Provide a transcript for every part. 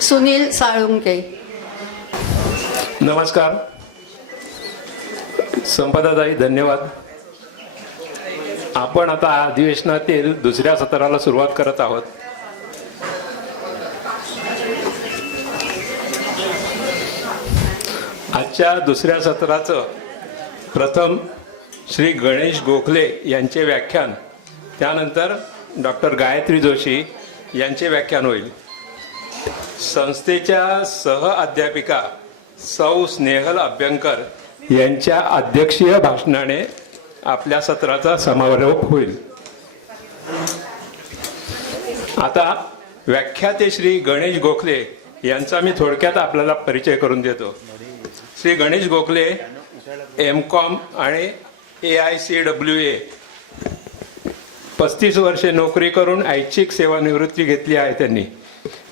सुनील साळुंके. नमस्कार संपदाताई, धन्यवाद. आपण आता अधिवेशनातील दुसऱ्या सत्राला सुरुवात करत आहोत. आजच्या दुसऱ्या सत्राचं प्रथम श्री गणेश गोखले यांचे व्याख्यान, त्यानंतर डॉक्टर गायत्री जोशी यांचे व्याख्यान होईल. संस्थेच्या सह अध्यापिका सौ स्नेहल अभ्यंकर यांच्या अध्यक्षीय भाषणाने आपल्या सत्राचा समारोप होईल. आता व्याख्याते श्री गणेश गोखले यांचा मी थोडक्यात आपल्याला परिचय करून देतो. श्री गणेश गोखले M.Com आणि AICWA 35 वर्षे नोकरी करून ऐच्छिक सेवानिवृत्ती घेतली आहे. त्यांनी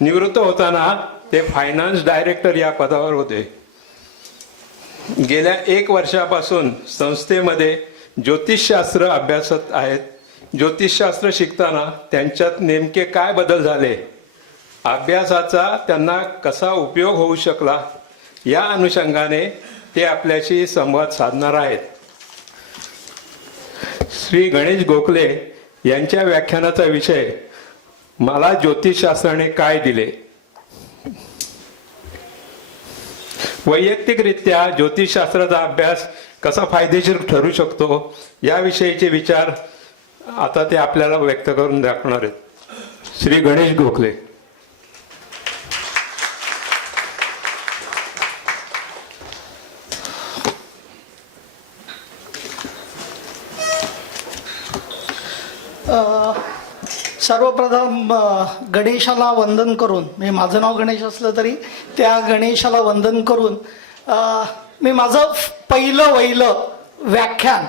निवृत्त होताना ते फायनान्स डायरेक्टर या पदावर होते. गेल्या 1 वर्षापासून संस्थेमध्ये ज्योतिषशास्त्र अभ्यासत आहेत. ज्योतिषशास्त्र शिकताना त्यांच्यात नेमके काय बदल झाले, अभ्यासाचा त्यांना कसा उपयोग होऊ शकला, या अनुषंगाने ते आपल्याशी संवाद साधणार आहेत. श्री गणेश गोखले यांच्या व्याख्यानाचा विषय, मला ज्योतिषशास्त्राने काय दिले. वैयक्तिकरित्या ज्योतिषशास्त्राचा अभ्यास कसा फायदेशीर ठरू शकतो याविषयीचे विचार आता ते आपल्याला व्यक्त करून दाखवणार आहेत. श्री गणेश गोखले. सर्वप्रथम गणेशाला वंदन करून, मी माझं नाव गणेश असलं तरी त्या गणेशाला वंदन करून मी माझं पहिलं व्याख्यान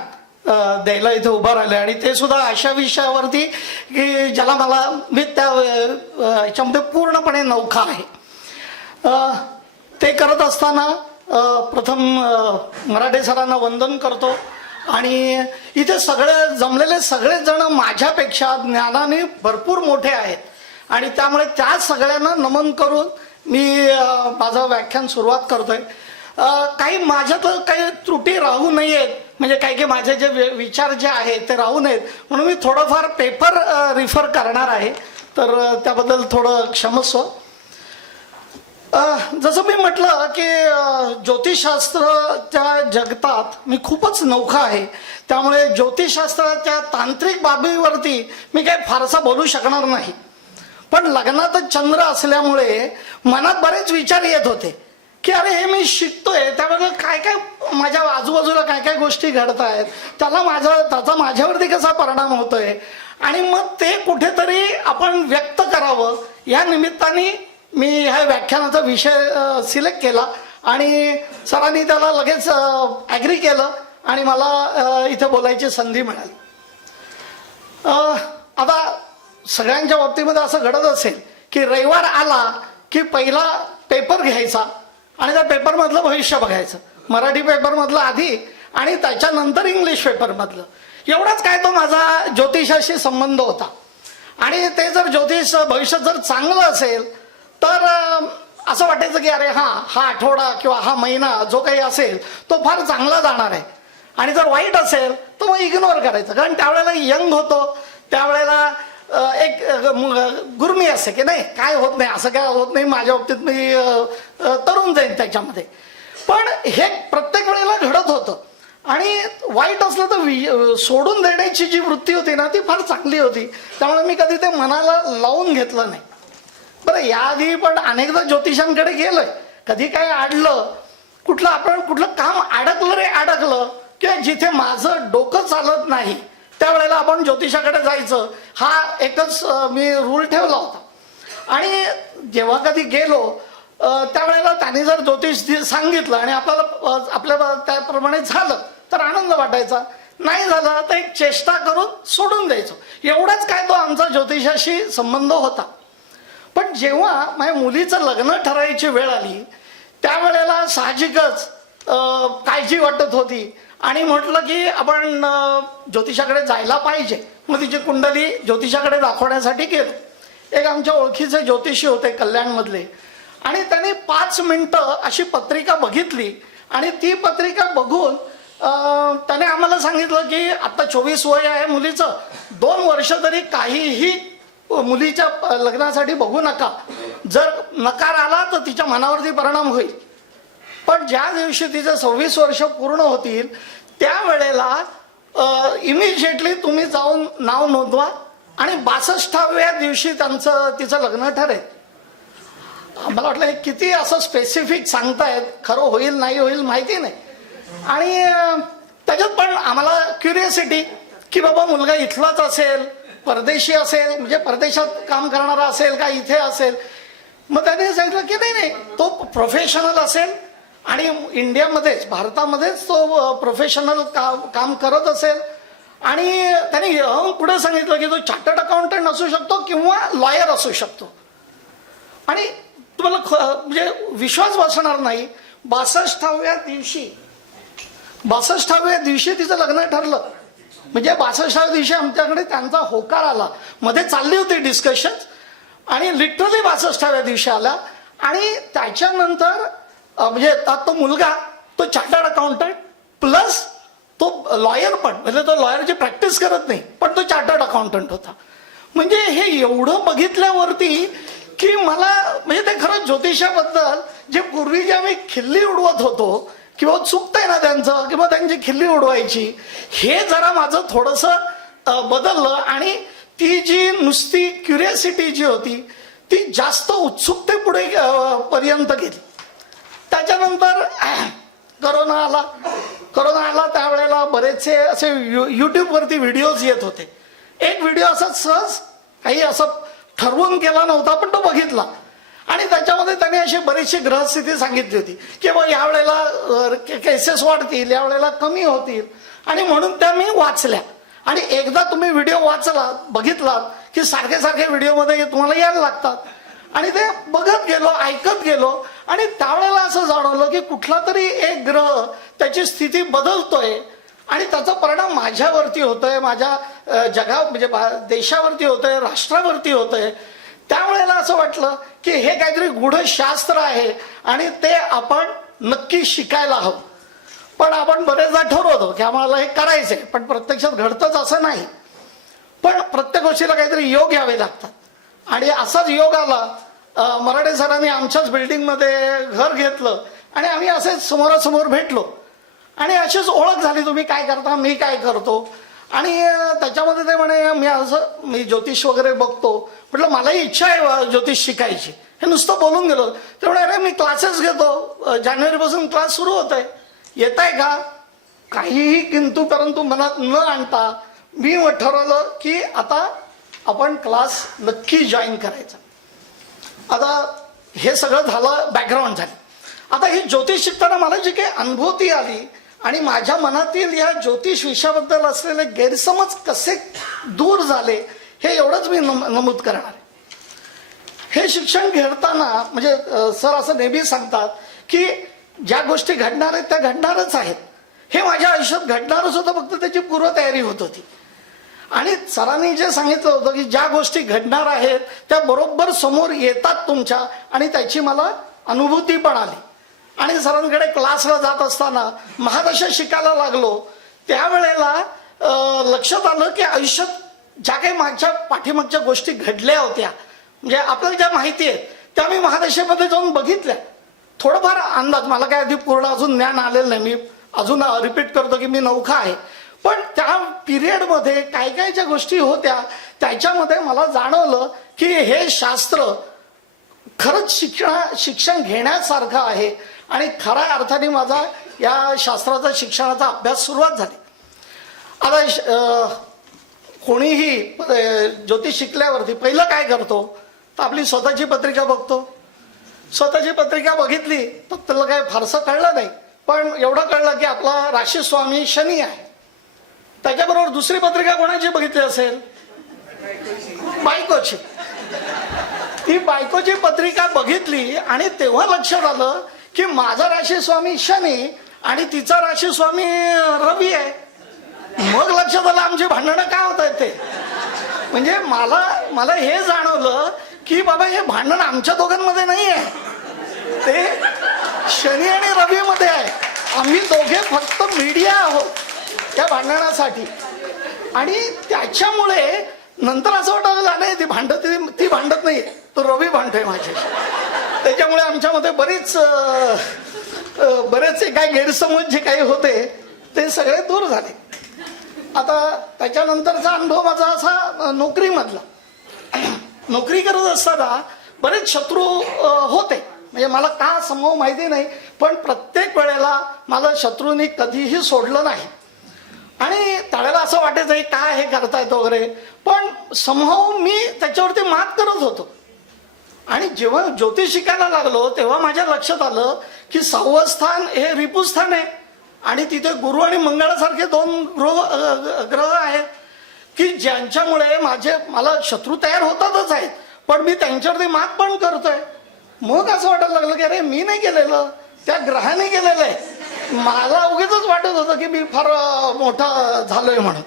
द्यायला इथे उभं राहिलं. आणि ते सुद्धा अशा विषयावरती की ज्याला मी त्या याच्यामध्ये पूर्णपणे नौखा आहे. ते करत असताना प्रथम मराठे सरांना वंदन करतो. आणि इथे जमलेले सगळेच जण माझ्यापेक्षा ज्ञानाने भरपूर मोठे आहेत आणि त्यामुळे त्या सगळ्यांना नमन करून मी माझं व्याख्यान सुरुवात करतोय. काही माझ्यात काही त्रुटी राहू नयेत, म्हणजे काही माझे जे विचार जे आहेत ते राहू नयेत म्हणून मी थोडंफार पेपर रिफर करणार आहे, तर त्याबद्दल थोडं क्षमस्व. जसं मी म्हटलं की ज्योतिषशास्त्राच्या जगतात मी खूपच नौखा आहे, त्यामुळे ज्योतिषशास्त्राच्या तांत्रिक बाबीवरती मी काही फारसा बोलू शकणार नाही. पण लग्नातच चंद्र असल्यामुळे मनात बरेच विचार येत होते की अरे हे मी शिकतोय त्याबद्दल काय काय माझ्या आजूबाजूला काय काय गोष्टी घडत आहेत, त्याचा माझ्यावरती कसा परिणाम होतोय आणि मग ते कुठेतरी आपण व्यक्त करावं या निमित्ताने मी ह्या व्याख्यानाचा विषय सिलेक्ट केला आणि सरांनी त्याला लगेच ॲग्री केलं आणि मला इथे बोलायची संधी मिळाली. आता सगळ्यांच्या बाबतीमध्ये असं घडत असेल की रविवार आला की पहिला पेपर घ्यायचा आणि त्या पेपरमधलं भविष्य बघायचं. मराठी पेपरमधलं आधी आणि त्याच्यानंतर इंग्लिश पेपरमधलं. एवढाच काय तो माझा ज्योतिषाशी संबंध होता. आणि ते जर ज्योतिष भविष्य जर चांगलं असेल तर असं वाटायचं की अरे हा आठवडा किंवा हा महिना जो काही असेल तो फार चांगला जाणार आहे. आणि जर वाईट असेल तर मग इग्नोर करायचं, कारण त्यावेळेला यंग होतो, त्यावेळेला एक गुरमी असते की नाही काय होत नाही, असं काय होत नाही, माझ्या बाबतीत मी तरुण जाईन त्याच्यामध्ये. पण हे प्रत्येक वेळेला घडत होतं आणि वाईट असलं तर सोडून देण्याची जी वृत्ती होती ना ती फार चांगली होती, त्यामुळे मी कधी ते मनाला लावून घेतलं नाही. बरं, याआधी पण अनेकदा ज्योतिषांकडे गेलोय, कधी काय अडलं, कुठलं काम अडकलं किंवा जिथे माझं डोकं चालत नाही त्यावेळेला आपण ज्योतिषाकडे जायचं, हा एकच मी रूल ठेवला होता. आणि जेव्हा कधी गेलो त्यावेळेला त्यांनी जर ज्योतिष सांगितलं आणि आपल्याला त्याप्रमाणे झालं तर आनंद वाटायचा, नाही झालं तर एक चेष्टा करून सोडून द्यायचो. एवढाच काय तो आमचा ज्योतिषाशी संबंध होता. पण जेव्हा माझ्या मुलीचं लग्न ठरायची वेळ आली त्यावेळेला साहजिकच काळजी वाटत होती आणि म्हटलं की आपण ज्योतिषाकडे जायला पाहिजे. मग तिची कुंडली ज्योतिषाकडे दाखवण्यासाठी गेलो. एक आमच्या ओळखीचे ज्योतिषी होते कल्याणमधले आणि त्यांनी 5 मिनिटं अशी पत्रिका बघितली आणि ती पत्रिका बघून त्याने आम्हाला सांगितलं की आता 24 वय आहे मुलीचं, 2 वर्ष तरी काहीही मुलीच्या लग्नासाठी बघू नका. जर नकार आला तर तिच्या मनावरती परिणाम होईल. पण ज्या दिवशी तिचे 26 वर्ष पूर्ण होतील त्यावेळेला इमिजिएटली तुम्ही जाऊन नाव नोंदवा आणि 62व्या दिवशी तिचं लग्न ठरेल. मला वाटलं हे किती असं स्पेसिफिक सांगतायत, खरं होईल नाही होईल माहिती नाही. आणि त्याच्यात पण आम्हाला क्युरियोसिटी की बाबा मुलगा इथलाच असेल, परदेशी असेल, म्हणजे परदेशात काम करणारा असेल का इथे असेल. मग त्याने सांगितलं की नाही तो प्रोफेशनल असेल आणि इंडियामध्येच भारतामध्येच तो प्रोफेशनल काम करत असेल. आणि त्याने पुढे सांगितलं की तो चार्टर्ड अकाउंटंट असू शकतो किंवा लॉयर असू शकतो. आणि तुम्हाला म्हणजे विश्वास बसणार नाही, 62व्या दिवशी तिचं लग्न ठरलं. म्हणजे 62व्या दिवशी आमच्याकडे त्यांचा होकार आला. मध्ये चालली होती डिस्कशन आणि लिटरली 62व्या दिवशी आला. आणि त्याच्यानंतर म्हणजे तो मुलगा तो चार्टर्ड अकाउंटंट प्लस तो लॉयर पण, म्हणजे तो लॉयरची प्रॅक्टिस करत नाही पण तो चार्टर्ड अकाउंटंट होता. म्हणजे हे एवढं बघितल्यावरती की मला म्हणजे ते खरं ज्योतिषाबद्दल जे पूर्वी जे आम्ही खिल्ली उडवत होतो किंवा चुकतंय ना त्यांचं किंवा त्यांची खिल्ली उडवायची, हे जरा माझं थोडंसं बदललं. आणि ती जी नुसती क्युरियोसिटी जी होती ती जास्त उत्सुकतेपुढे पर्यंत गेली. त्याच्यानंतर करोना आला त्यावेळेला बरेचसे असे युट्यूबवरती व्हिडिओज येत होते. एक व्हिडिओ असा सहज काही असं ठरवून केला नव्हता पण तो बघितला आणि त्याच्यामध्ये त्याने अशी बरीचशी ग्रहस्थिती सांगितली होती की बा यावेळेला केसेस वाढतील, यावेळेला कमी होतील. आणि म्हणून त्या मी वाचल्या. आणि एकदा तुम्ही व्हिडिओ बघितलात की सारखे व्हिडिओमध्ये तुम्हाला यायला लागतात. आणि ते बघत गेलो, ऐकत गेलो आणि त्यावेळेला असं जाणवलं की कुठला तरी एक ग्रह त्याची स्थिती बदलतोय आणि त्याचा परिणाम माझ्यावरती होतोय, माझ्या म्हणजे देशावरती होतोय, राष्ट्रावरती होतोय. त्यावेळेला असं वाटलं की हे काहीतरी गूढशास्त्र आहे आणि ते आपण नक्की शिकायला हवं. पण आपण बरेचदा ठरवतो की आम्हाला हे करायचंय पण प्रत्यक्षात घडतंच असं नाही. पण प्रत्येक गोष्टीला काहीतरी योग यावे लागतात. आणि असाच योग आला. मराठे सरांनी आमच्याच बिल्डिंगमध्ये घर घेतलं आणि आम्ही असेच समोरासमोर भेटलो आणि अशीच ओळख झाली. तुम्ही काय करता, मी काय करतो. आणि त्याच्यामध्ये ते म्हणे मी ज्योतिष वगैरे बघतो. म्हटलं मलाही इच्छा आहे ज्योतिष शिकायची. हे नुसतं बोलून गेलो. ते म्हणे अरे मी क्लासेस घेतो, जानेवारीपासून क्लास सुरू होत आहे, येत आहे का. काहीही किंतु परंतु मनात न आणता मी ठरवलं की आता आपण क्लास नक्की जॉईन करायचा. आता हे सगळं झालं, बॅकग्राऊंड झाली. आता ही ज्योतिष शिकताना मला जी काही अनुभूती आली आणि माझ्या मनातील या ज्योतिष विषयाबद्दल असलेले गैरसमज कसे दूर झाले हे एवढंच मी नमूद करणार आहे. हे शिक्षण घेताना म्हणजे सर असं नेहमी सांगतात की ज्या गोष्टी घडणार आहेत त्या घडणारच आहेत. हे माझ्या आयुष्यात घडणारच होतं, फक्त त्याची पूर्वतयारी होत होती. आणि सरांनी जे सांगितलं होतं की ज्या गोष्टी घडणार आहेत त्या बरोबर समोर येतात तुमच्या आणि त्याची मला अनुभूती पण आली. आणि सरांकडे क्लासला जात असताना महादशा शिकायला लागलो त्यावेळेला लक्षात आलं की आयुष्यात ज्या काही पाठीमागच्या गोष्टी घडल्या होत्या म्हणजे आपल्याला ज्या माहिती आहेत त्या मी महादशेमध्ये जाऊन बघितल्या. थोडंफार अंदाज, मला काय आधी पूर्ण अजून ज्ञान आलेलं नाही, मी अजून रिपीट करतो की मी नौखा आहे. पण त्या पिरियडमध्ये काय काय ज्या गोष्टी होत्या त्याच्यामध्ये मला जाणवलं की हे शास्त्र खरंच शिक्षण घेण्यासारखं आहे. आणि खऱ्या अर्थाने माझा या शास्त्राचा शिक्षणाचा अभ्यास सुरुवात झाली. आता कोणीही ज्योतिष शिकल्यावरती पहिलं काय करतो तर आपली स्वतःची पत्रिका बघतो. स्वतःची पत्रिका बघितली तर त्याला काय फारसं कळलं नाही, पण एवढं कळलं की आपला राशी स्वामी शनी आहे. त्याच्याबरोबर दुसरी पत्रिका कोणाची बघितली असेल, बायकोची. ती बायकोची पत्रिका बघितली आणि तेव्हा लक्षात आलं की माझा राशी स्वामी शनी आणि तिचा राशी स्वामी रवी आहे. मग लक्षात आलं आमची भांडणं काय होत आहेत ते. म्हणजे मला हे जाणवलं की बाबा हे भांडण आमच्या दोघांमध्ये नाही आहे, ते शनी आणि रवी मध्ये आहे. आम्ही दोघे फक्त मीडिया आहोत या भांडणासाठी. आणि त्याच्यामुळे नंतर असं वाटायला नाही ती भांडत नाही, तो रवी भांडतोय माझ्याशी. त्याच्यामुळे आमच्यामध्ये बरेचसे काही गैरसमज जे काही होते ते सगळे दूर झाले. आता त्याच्यानंतरचा अनुभव माझा असा नोकरीमधला. नोकरी करत असताना बरेच शत्रू होते, म्हणजे मला का समूह माहिती नाही, पण प्रत्येक वेळेला मला शत्रूंनी कधीही सोडलं नाही. आणि त्यावेळेला असं वाटायचं काय हे करतायत वगैरे, पण समूह मी त्याच्यावरती मात करत होतो. आणि जेव्हा ज्योतिष शिकायला लागलो तेव्हा माझ्या लक्षात आलं की 6वं स्थान हे रिपुस्थान आहे आणि तिथे गुरु आणि मंगळासारखे 2 ग्रह आहेत की ज्यांच्यामुळे मला शत्रू तयार होतातच आहेत, पण मी त्यांच्यावरती मात पण करतोय. मग असं वाटायला लागलं की अरे मी नाही केलेलं, त्या ग्रहाने केलेलं आहे. मला उगीच वाटत होतं की मी फार मोठा झालोय म्हणून.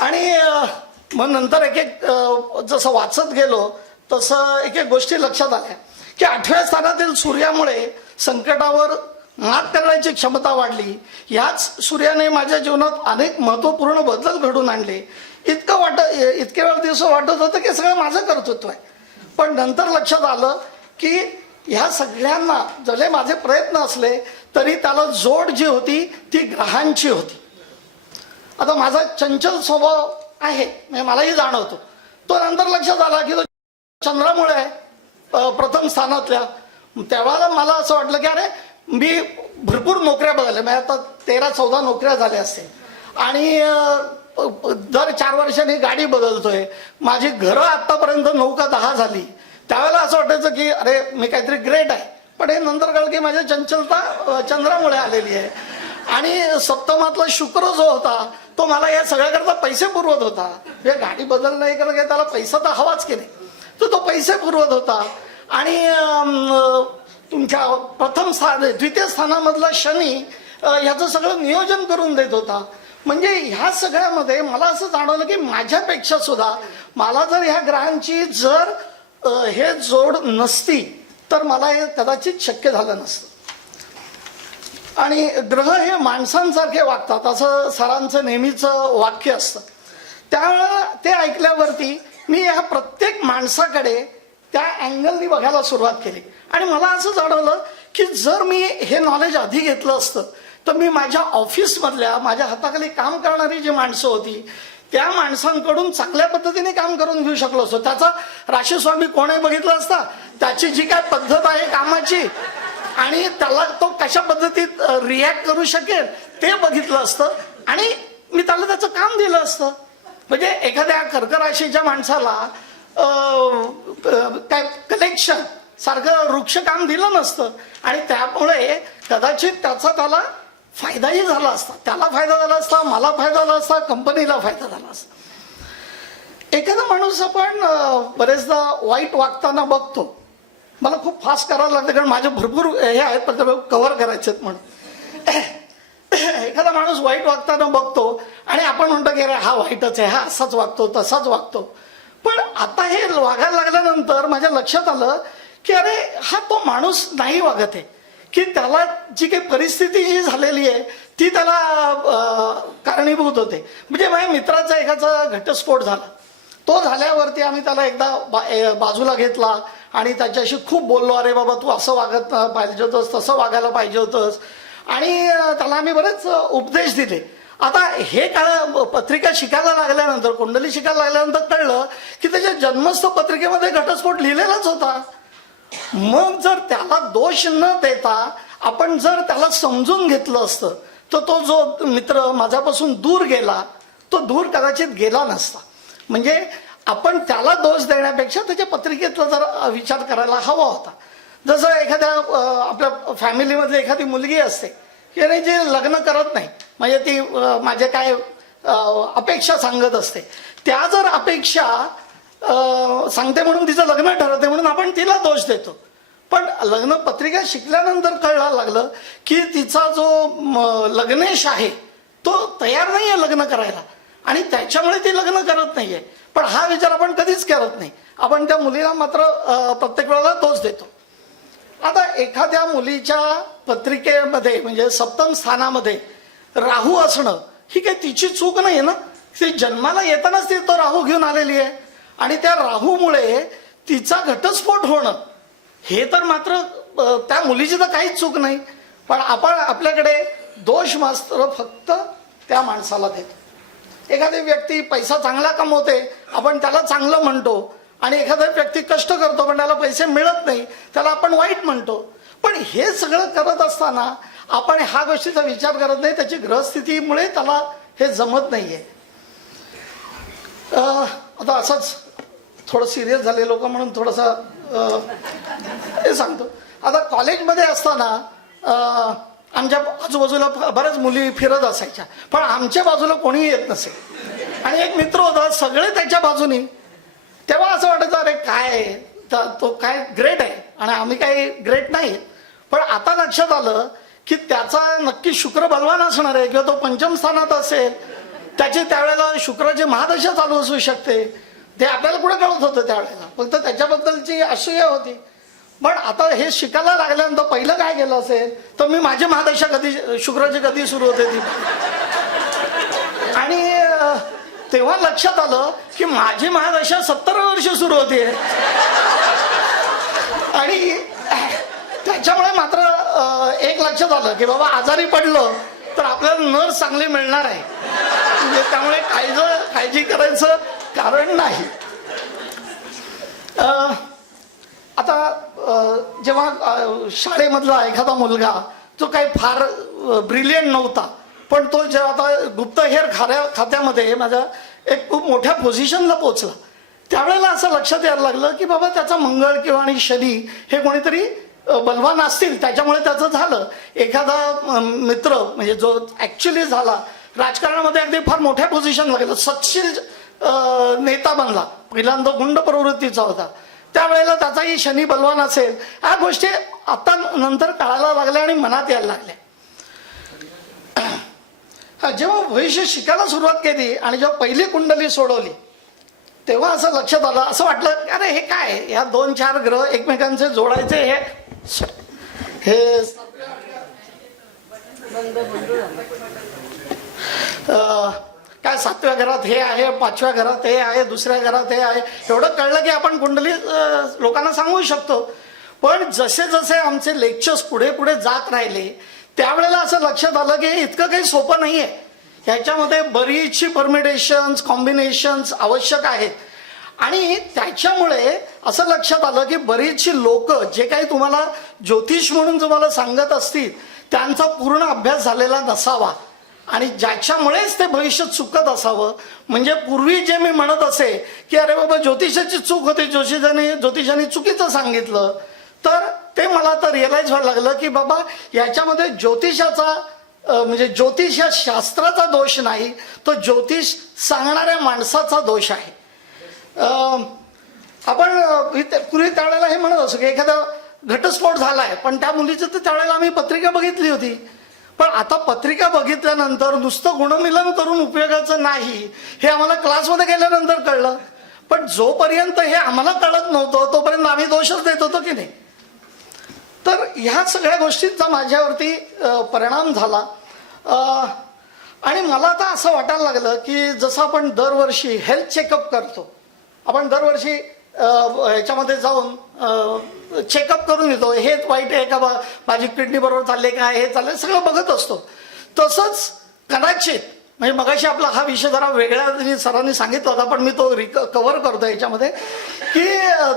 आणि मग नंतर एक जसं वाचत गेलो तसं एक गोष्टी लक्षात आल्या की 8व्या स्थानातील सूर्यामुळे संकटावर मात करण्याची क्षमता वाढली. याच सूर्याने माझ्या जीवनात अनेक महत्वपूर्ण बदल घडून आणले. इतके वेळ दिवस वाटत होतं की सगळं माझं कर्तृत्व आहे, पण नंतर लक्षात आलं की ह्या सगळ्यांना जरी माझे प्रयत्न असले तरी त्याला जोड जी होती ती ग्रहांची होती. आता माझा चंचल स्वभाव आहे, म्हणजे मलाही जाणवतो. तो नंतर लक्षात आला की तो चंद्रामुळे आहे प्रथम स्थानातल्या. तेव्हा मला असं वाटलं की अरे मी भरपूर नोकऱ्या बघायला, म्हणजे आता 13-14 नोकऱ्या झाल्या असतील आणि दर 4 वर्षांनी गाडी बदलतोय. माझी घरं आतापर्यंत 9 का 10 झाली. त्यावेळेला असं वाटायचं की अरे मी काहीतरी ग्रेट आहे, पण हे नंतर कळलं की माझी चंचलता चंद्रामुळे आलेली आहे. आणि सप्तमातला शुक्र जो होता तो मला या सगळ्याकरता पैसे पुरवत होता. हे गाडी बदल नाही केलं की त्याला पैसा तर हवाच की नाही, तो पैसे पुरवत होता. आणि तुमच्या प्रथम स्थान 2य स्थानामधला शनी ह्याचं सगळं नियोजन करून देत होता. म्हणजे ह्या सगळ्यामध्ये मला असं जाणवलं की माझ्यापेक्षा सुद्धा मला जर ह्या ग्रहांची जर हे जोड नसती तर मला हे कदाचित शक्य झालं नसतं. आणि ग्रह हे माणसांसारखे वागतात असं सरांचं नेहमीचं वाक्य असतं. त्यावेळेला ते ऐकल्यावरती मी ह्या प्रत्येक माणसाकडे त्या अँगलनी बघायला सुरुवात केली. आणि मला असं जाणवलं की जर मी हे नॉलेज आधी घेतलं असतं तर मी माझ्या ऑफिसमधल्या माझ्या हाताखाली काम करणारी जी माणसं होती त्या माणसांकडून चांगल्या पद्धतीने काम करून घेऊ शकलो असतो. त्याचा राशीस्वामी कोणी बघितलं असता, त्याची जी काय पद्धत आहे कामाची आणि त्याला तो कशा पद्धतीत रिॲक्ट करू शकेल ते बघितलं असतं आणि मी त्याला त्याचं काम दिलं असतं. म्हणजे एखाद्या कर्क राशीच्या माणसाला काय कलेक्शन सारखं वृक्ष काम दिलं नसतं आणि त्यामुळे कदाचित त्याला फायदाही झाला असता. त्याला फायदा झाला असता, मला फायदा झाला असता, कंपनीला फायदा झाला असता. एखादा माणूस आपण बरेचदा वाईट वागताना बघतो. मला खूप फास्ट करावं लागतं कारण माझे भरपूर हे आहेत पण कव्हर करायचे आहेत म्हणून. एखादा माणूस वाईट वागताना बघतो आणि आपण म्हणतो की अरे हा वाईटच आहे, हा असाच वागतो तसाच वागतो. पण आता हे वागायला लागल्यानंतर माझ्या लक्षात आलं की अरे हा तो माणूस नाही वागत आहे, की त्याला जी काही परिस्थिती जी झालेली आहे ती त्याला कारणीभूत होते. म्हणजे माझ्या मित्राचा एखादा घटस्फोट झाला, तो झाल्यावरती आम्ही त्याला एकदा बाजूला घेतला आणि त्याच्याशी खूप बोललो. अरे बाबा तू असं वागत पाहिजे होतंस, तसं वागायला पाहिजे होतंस. आणि त्याला आम्ही बरेच उपदेश दिले. आता हे पत्रिका शिकायला लागल्यानंतर, कुंडली शिकायला लागल्यानंतर कळलं की त्याच्या जन्मस्थ पत्रिकेमध्ये घटस्फोट लिहिलेलाच होता. मग जर त्याला दोष न देता आपण जर त्याला समजून घेतलं असतं तर तो जो मित्र माझ्यापासून दूर गेला तो दूर कदाचित गेला नसता. म्हणजे आपण त्याला दोष देण्यापेक्षा त्याच्या पत्रिकेतला जर विचार करायला हवा होता. जसं एखाद्या आपल्या फॅमिलीमधली एखादी मुलगी असते की नाही जी लग्न करत नाही, म्हणजे ती माझे काय अपेक्षा सांगत असते, त्या जर अपेक्षा सांगते म्हणून तिचं लग्न ठरवते म्हणून आपण तिला दोष देतो. पण लग्न पत्रिका शिकल्यानंतर कळायला लागलं की तिचा जो लग्नेश आहे तो तयार नाही आहे लग्न करायला आणि त्याच्यामुळे ती लग्न करत नाहीये. पण हा विचार आपण कधीच करत नाही. आपण त्या मुलीला मात्र प्रत्येक वेळेला दोष देतो. आता एखाद्या मुलीच्या पत्रिकेमध्ये म्हणजे सप्तम स्थानामध्ये राहू असणं ही काही तिची चूक नाही आहे ना. ती जन्माला येतानाच ती तो राहू घेऊन आलेली आहे आणि त्या राहूमुळे तिचा घटस्फोट होणं हे तर मात्र त्या मुलीची तर काहीच चूक नाही. पण आपण आपल्याकडे दोष मात्र फक्त त्या माणसाला देतो. एखादी व्यक्ती पैसा चांगला कमवते आपण त्याला चांगलं म्हणतो आणि एखादा व्यक्ती कष्ट करतो पण त्याला पैसे मिळत नाही त्याला आपण वाईट म्हणतो. पण हे सगळं करत असताना आपण ह्या गोष्टीचा विचार करत नाही त्याची ग्रहस्थितीमुळे त्याला हे जमत नाहीये. आता असंच थोडं सिरियस झाले लोक म्हणून थोडंसं हे सांगतो. आता कॉलेजमध्ये असताना आमच्या आजूबाजूला बऱ्याच मुली फिरत असायच्या पण आमच्या बाजूला कोणीही येत नसे आणि एक मित्र होता सगळे त्याच्या बाजूनी. तेव्हा असं वाटायचं अरे काय तो काय ग्रेट आहे आणि आम्ही काही ग्रेट नाही. पण आता लक्षात आलं की त्याचा नक्की शुक्र बलवान असणार आहे किंवा तो पंचम स्थानात असेल. त्याची त्यावेळेला शुक्राची महादशा चालू असू शकते. ते आपल्याला पुढे कळत होतं त्यावेळेला फक्त त्याच्याबद्दलची असूया होती. पण आता हे शिकायला लागल्यानंतर पहिलं काय केलं असेल तर मी माझी महादशा कधी शुक्राची कधी सुरू होते ती आणि तेव्हा लक्षात आलं की माझी महादशा 70 वर्ष सुरू होते आणि त्याच्यामुळे मात्र एक लक्षात आलं की बाबा आजारी पडलं तर आपल्याला नर्स चांगली मिळणार आहे म्हणजे त्यामुळे काळजी करायचं कारण नाही. आता जेव्हा शाळेमधला एखादा मुलगा जो काही फार ब्रिलियंट नव्हता पण तो जेव्हा आता गुप्तहेर खात्यामध्ये माझ्या एक खूप मोठ्या पोझिशनला पोहोचला त्यावेळेला असं लक्षात यायला लागलं की बाबा त्याचा मंगळ किंवा आणि शनी हे कोणीतरी बलवान असतील त्याच्यामुळे त्याचं झालं. एखादा मित्र म्हणजे जो ऍक्च्युली झाला राजकारणामध्ये अगदी फार मोठ्या पोझिशनला गेला सत्शील नेता बनला पहिल्यांदा गुंड प्रवृत्तीचा होता त्यावेळेला त्याचाही शनी बलवान असेल. ह्या गोष्टी आता नंतर कळायला लागल्या आणि मनात यायला लागल्या. जेव्हा भविष्य शिकायला सुरुवात केली आणि जेव्हा पहिली कुंडली सोडवली तेव्हा असं लक्षात आलं असं वाटलं अरे हे काय ह्या 2-4 ग्रह एकमेकांचे जोडायचे हे काय 7व्या घरात हे आहे 5व्या घरात हे आहे 2ऱ्या घरात हे आहे एवढं कळलं की आपण कुंडली लोकांना सांगू शकतो. पण जसे जसे आमचे लेक्चर्स पुढे पुढे जात राहिले त्यावेळेला असं लक्षात आलं की इतकं काही सोपं नाहीये. ह्याच्यामध्ये बरीचशी परमिटेशन्स कॉम्बिनेशन्स आवश्यक आहेत आणि त्याच्यामुळे असं लक्षात आलं की बरीचशी लोक जे काही तुम्हाला ज्योतिष म्हणून तुम्हाला सांगत असतील त्यांचा पूर्ण अभ्यास झालेला नसावा आणि ज्याच्यामुळेच ते भविष्य चुकत असावं. म्हणजे पूर्वी जे मी म्हणत असे की अरे बाबा ज्योतिषाची चूक होती ज्योतिषाने चुकीचं सांगितलं तर ते मला तर रिअलाइज व्हायला लागलं की बाबा याच्यामध्ये ज्योतिषाचा म्हणजे ज्योतिष या शास्त्राचा दोष नाही तो ज्योतिष सांगणाऱ्या माणसाचा दोष आहे. आपण पूर्वी त्यावेळेला हे म्हणत असो की एखादा घटस्फोट झालाय पण त्या मुलीचं तर त्यावेळेला आम्ही पत्रिका बघितली होती. पण आता पत्रिका बघितल्यानंतर नुसतं गुणमिलन करून उपयोगाचं नाही हे आम्हाला क्लासमध्ये गेल्यानंतर कळलं. पण जोपर्यंत हे आम्हाला कळत नव्हतं तोपर्यंत आम्ही दोषच देत होतो की नाही. तर ह्या सगळ्या गोष्टींचा माझ्यावरती परिणाम झाला आणि मला आता असं वाटायला लागलं की जसं आपण दरवर्षी हेल्थ चेकअप करतो आपण दरवर्षी ह्याच्यामध्ये जाऊन चेकअप करून येतो हे वाईट आहे का माझी किडनी बरोबर चालले का हे चाललंय सगळं बघत असतो. तसंच कदाचित म्हणजे मगाशी आपला हा विषय जरा वेगळ्या सरांनी सांगितला होता पण मी तो कव्हर करतो याच्यामध्ये की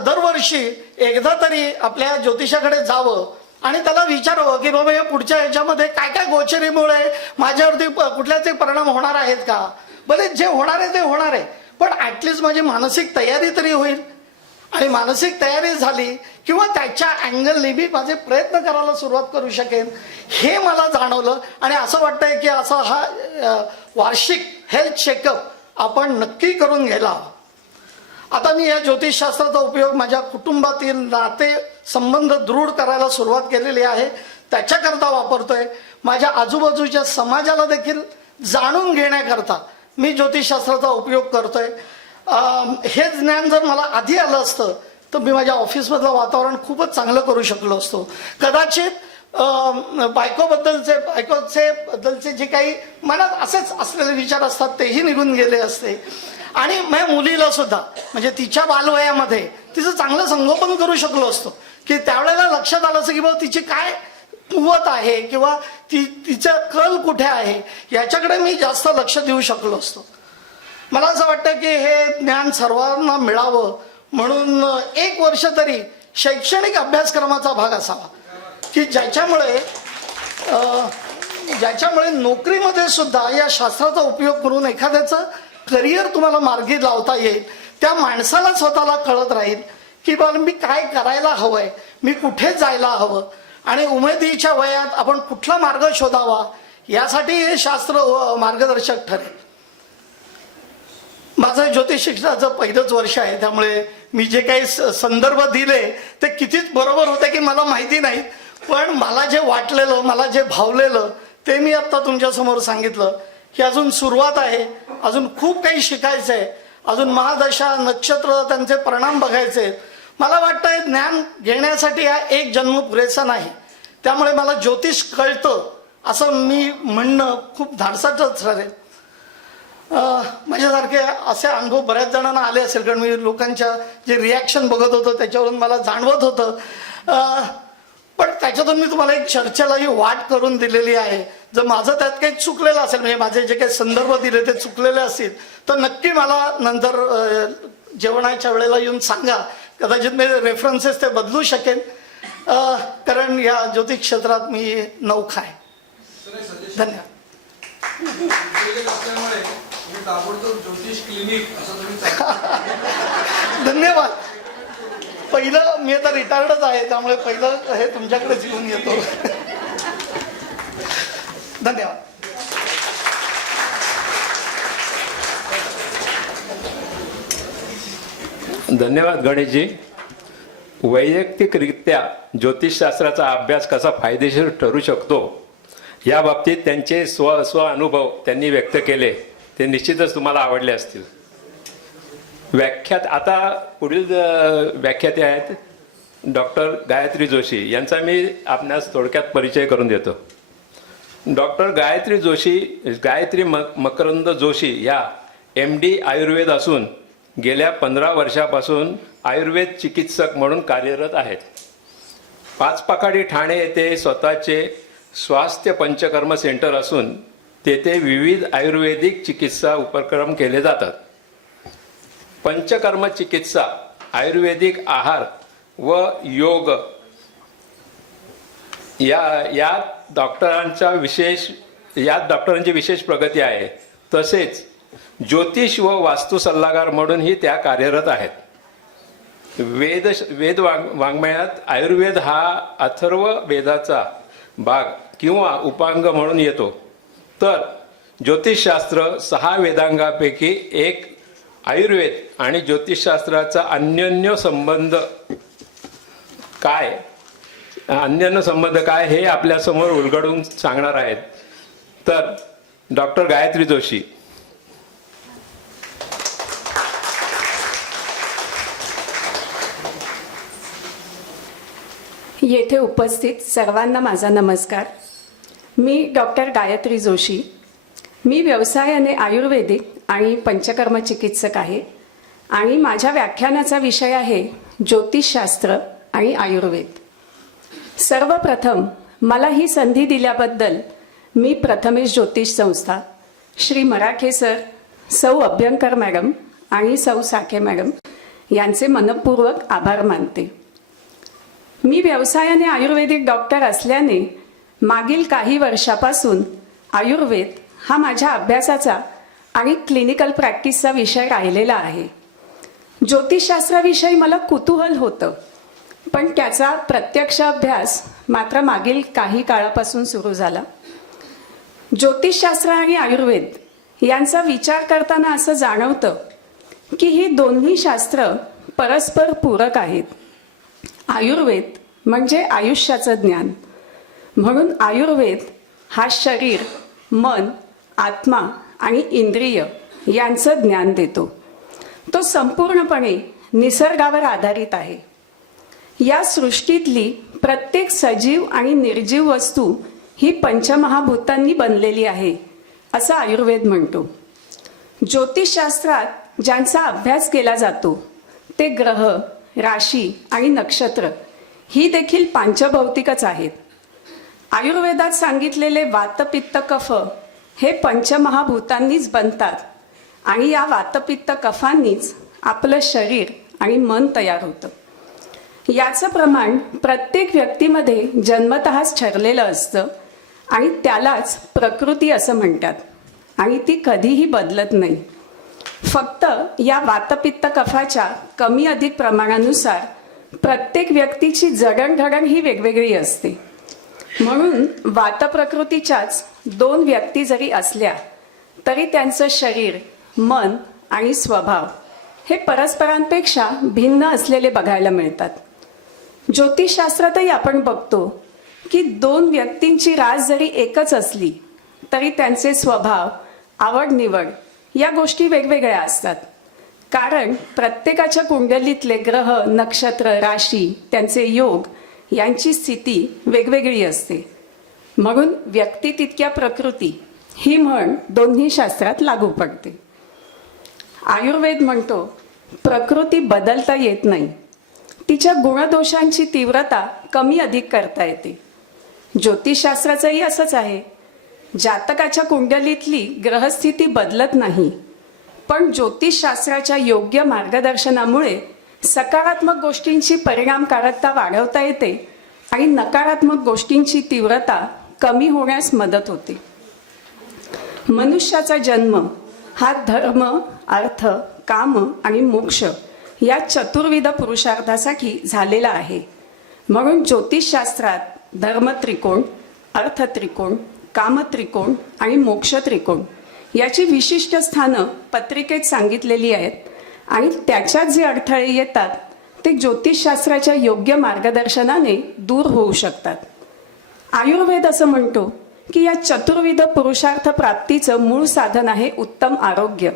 दरवर्षी एकदा तरी आपल्या ज्योतिषाकडे जावं आणि त्याला विचारावं की बाबा या पुढच्या ह्याच्यामध्ये काय काय गोचरीमुळे माझ्यावरती कुठल्या ते परिणाम होणार आहेत का. भले जे होणार आहे ते होणार आहे पण ऍटलिस्ट माझी मानसिक तयारी तरी होईल आणि मानसिक तयारी झाली किंवा त्याच्या अँगलने मी माझे प्रयत्न करायला सुरुवात करू शकेन हे मला जाणवलं. आणि असं वाटतंय की असा हा वार्षिक हेल्थ चेकअप आपण नक्की करून घ्यायला हवा. आता मी या ज्योतिषशास्त्राचा उपयोग माझ्या कुटुंबातील नाते संबंध दृढ करायला सुरुवात केलेली आहे, त्याच्याकरता वापरतोय. माझ्या आजूबाजूच्या समाजाला देखील जाणून घेण्याकरता मी ज्योतिषशास्त्राचा उपयोग करतोय. हे ज्ञान जर मला आधी आलं असतं तर मी माझ्या ऑफिसमधलं वातावरण खूपच चांगलं करू शकलो असतो. कदाचित बायकोचे जे काही मनात असेच असलेले विचार असतात तेही निघून गेले असते. आणि माझ्या मुलीला सुद्धा म्हणजे तिच्या बालवयामध्ये तिचं चांगलं संगोपन करू शकलो असतो, की त्यावेळेला लक्षात आलं असं की बाबा तिची काय कुवत आहे किंवा तिचा कल कुठे आहे याच्याकडे मी जास्त लक्ष देऊ शकलो असतो. मला असं वाटतं की हे ज्ञान सर्वांना मिळावं म्हणून 1 वर्ष तरी शैक्षणिक अभ्यासक्रमाचा भाग असावा, की ज्याच्यामुळे नोकरीमध्ये सुद्धा या शास्त्राचा उपयोग करून एखाद्याचं करिअर तुम्हाला मार्गी लावता येईल. त्या माणसाला स्वतःला कळत राहील की बाबा मी काय करायला हवंय, मी कुठे जायला हवं आणि उमेदीच्या वयात आपण कुठला मार्ग शोधावा यासाठी हे शास्त्र मार्गदर्शक ठरेल. माझं ज्योतिष शिक्षणाचं पहिलंच वर्ष आहे, त्यामुळे मी जे काही संदर्भ दिले ते कितीच बरोबर होते की मला माहिती नाही, पण मला जे वाटलेलं, मला जे भावलेलं ते मी आत्ता तुमच्यासमोर सांगितलं. की अजून सुरुवात आहे, अजून खूप काही शिकायचं आहे, अजून महादशा नक्षत्र त्यांचे परिणाम बघायचे. मला वाटतंय ज्ञान घेण्यासाठी हा एक जन्म पुरेसा नाही, त्यामुळे मला ज्योतिष कळतं असं मी म्हणणं खूप धाडसाचंच ठरेल. माझ्यासारखे असे अनुभव बऱ्याच जणांना आले असेल, कारण मी लोकांच्या जे रिॲक्शन बघत होतो त्याच्यावरून मला जाणवत होतं. पण त्याच्यातून मी तुम्हाला एक चर्चेलाही वाट करून दिलेली आहे. जर माझं त्यात काही चुकलेलं असेल, म्हणजे माझे जे काही संदर्भ दिले ते चुकलेले असतील तर नक्की मला नंतर जेवणाच्या वेळेला येऊन सांगा. कदाचित मी रेफरन्सेस ते बदलू शकेन, कारण या ज्योतिष क्षेत्रात मी नौखा आहे. धन्यवाद. धन्यवाद. पहिलं मी आता रिटायर्डच आहे, त्यामुळे पहिलं हे तुमच्याकडेच घेऊन येतो. धन्यवाद. धन्यवाद गणेशजी. वैयक्तिकरित्या ज्योतिषशास्त्राचा अभ्यास कसा फायदेशीर ठरू शकतो या बाबतीत त्यांचे स्व अनुभव त्यांनी व्यक्त केले, ते निश्चितच तुम्हाला आवडले असतील. आता पुढील व्याख्याते आहेत डॉक्टर गायत्री जोशी, यांचा मी आपणास थोडक्यात परिचय करून देतो. डॉक्टर गायत्री मकरंद जोशी या MD आयुर्वेद असून गेल्या 15 वर्षापासून आयुर्वेद चिकित्सक म्हणून कार्यरत आहेत. पाचपाकाडी ठाणे येथे स्वतःचे स्वास्थ्य पंचकर्म सेंटर असून तेथे विविध आयुर्वेदिक चिकित्सा उपक्रम केले जातात. पंचकर्म चिकित्सा, आयुर्वेदिक आहार व योग यात डॉक्टरांची विशेश प्रगती आहे. तसेच ज्योतिष व वास्तू सल्लागार म्हणूनही त्या कार्यरत आहेत. वेद वाङ्मयात आयुर्वेद हा अथर्व वेदाचा भाग किंवा उपांग म्हणून येतो, तर ज्योतिषशास्त्र 6 वेदांगापैकी एक. आयुर्वेद आणि ज्योतिषशास्त्राचा अन्योन्य संबंध काय हे आपल्यासमोर उलगडून सांगणार आहेत. तर डॉक्टर गायत्री जोशी. येथे उपस्थित सर्वांना माझा नमस्कार. मी डॉक्टर गायत्री जोशी. मी व्यवसायाने आयुर्वेदिक आणि पंचकर्म चिकित्सक आहे आणि माझ्या व्याख्यानाचा विषय आहे ज्योतिषशास्त्र आणि आयुर्वेद. सर्वप्रथम मला ही संधी दिल्याबद्दल मी प्रथमेश ज्योतिष संस्था, श्री मराठे सर, सौ अभ्यंकर मॅडम आणि सौ साखे मॅडम यांचे मनपूर्वक आभार मानते. मी व्यवसायाने आयुर्वेदिक डॉक्टर असल्याने मागील काही वर्षापासून आयुर्वेद हा माझ्या अभ्यासाचा आणि क्लिनिकल प्रॅक्टिसचा विषय राहिलेला आहे. ज्योतिषशास्त्राविषयी मला कुतूहल होतं, पण त्याचा प्रत्यक्ष अभ्यास मात्र मागील काही काळापासून सुरू झाला. ज्योतिषशास्त्र आणि आयुर्वेद यांचा विचार करताना असं जाणवतं की ही दोन्ही शास्त्र परस्पर पूरक आहेत. आयुर्वेद म्हणजे आयुष्याचं ज्ञान, म्हणून आयुर्वेद हा शरीर, मन, आत्मा आणि इंद्रिय यांचं ज्ञान देतो. तो संपूर्णपणे निसर्गावर आधारित आहे. या सृष्टीतली प्रत्येक सजीव आणि निर्जीव वस्तू ही पंचमहाभूतांनी बनलेली आहे असं आयुर्वेद म्हणतो. ज्योतिषशास्त्रात ज्यांचा अभ्यास केला जातो ते ग्रह, राशी आणि नक्षत्र ही देखील पांचभौतिकच आहेत. आयुर्वेदात सांगितलेले वात, पित्त, कफ हे पंचमहाभूतांनीच बनतात आणि या वात, पित्त, कफांनीच आपलं शरीर आणि मन तयार होतं. याचं प्रमाण प्रत्येक व्यक्तीमध्ये जन्मतःच ठरलेलं असतं आणि त्यालाच प्रकृती असं म्हणतात आणि ती कधीही बदलत नाही. फक्त या वातपित्त कफाच्या कमी अधिक प्रमाणानुसार प्रत्येक व्यक्तीची जडणघडण ही वेगवेगळी असते. म्हणून वात प्रकृतीच्याच दोन व्यक्ती जरी असल्या तरी त्यांचं शरीर, मन आणि स्वभाव हे परस्परांपेक्षा भिन्न असलेले बघायला मिळतात. ज्योतिषशास्त्रातही आपण बघतो की दोन व्यक्तींची रास जरी एकच असली तरी त्यांचे स्वभाव, आवड निवड या गोष्टी वेगवेगळ्या असतात. कारण प्रत्येकाच्या कुंडलीतले ग्रह, नक्षत्र, राशी, त्यांचे योग यांची स्थिती वेगवेगळी असते. म्हणून व्यक्ती तितक्या प्रकृती ही म्हण दोन्ही शास्त्रात लागू पडते. आयुर्वेद म्हणतो प्रकृती बदलता येत नाही, तिच्या गुणदोषांची तीव्रता कमी अधिक करता येते. ज्योतिषशास्त्राचंही असंच आहे. जातकाच्या कुंडलीतली ग्रहस्थिती बदलत नाही, पण ज्योतिषशास्त्राच्या योग्य मार्गदर्शनामुळे सकारात्मक गोष्टींची परिणामकारकता वाढवता येते आणि नकारात्मक गोष्टींची तीव्रता कमी होण्यास मदत होते. मनुष्याचा जन्म हा धर्म, अर्थ, काम आणि मोक्ष या चतुर्विध पुरुषार्थासाठी झालेला आहे. म्हणून ज्योतिषशास्त्रात धर्म त्रिकोण, अर्थ त्रिकोण, काम त्रिकोण आणि मोक्ष त्रिकोण याची विशिष्ट स्थानं पत्रिकेत सांगितलेली आहेत आणि त्याच्यात जे अडथळे येतात ते ज्योतिषशास्त्राच्या योग्य मार्गदर्शनाने दूर होऊ शकतात. आयुर्वेद असं म्हणतो की या चतुर्विध पुरुषार्थ प्राप्तीचं मूळ साधन आहे उत्तम आरोग्य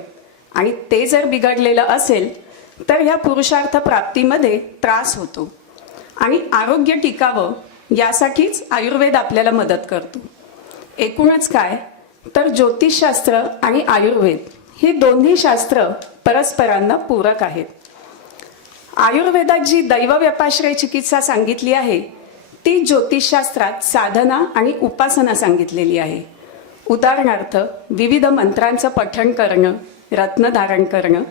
आणि ते जर बिघडलेलं असेल तर ह्या पुरुषार्थ प्राप्तीमध्ये त्रास होतो आणि आरोग्य टिकावं यासाठीच आयुर्वेद आपल्याला मदत करतो. एकूणच काय तर ज्योतिषशास्त्र आणि आयुर्वेद हे दोन्ही शास्त्र परस्परांना पूरक आहेत. आयुर्वेदात जी दैवव्यपाश्रय चिकित्सा सांगितली आहे ती ज्योतिषशास्त्रात साधना आणि उपासना सांगितलेली आहे. उदाहरणार्थ विविध मंत्रांचं पठण करणं, रत्नधारण करणं,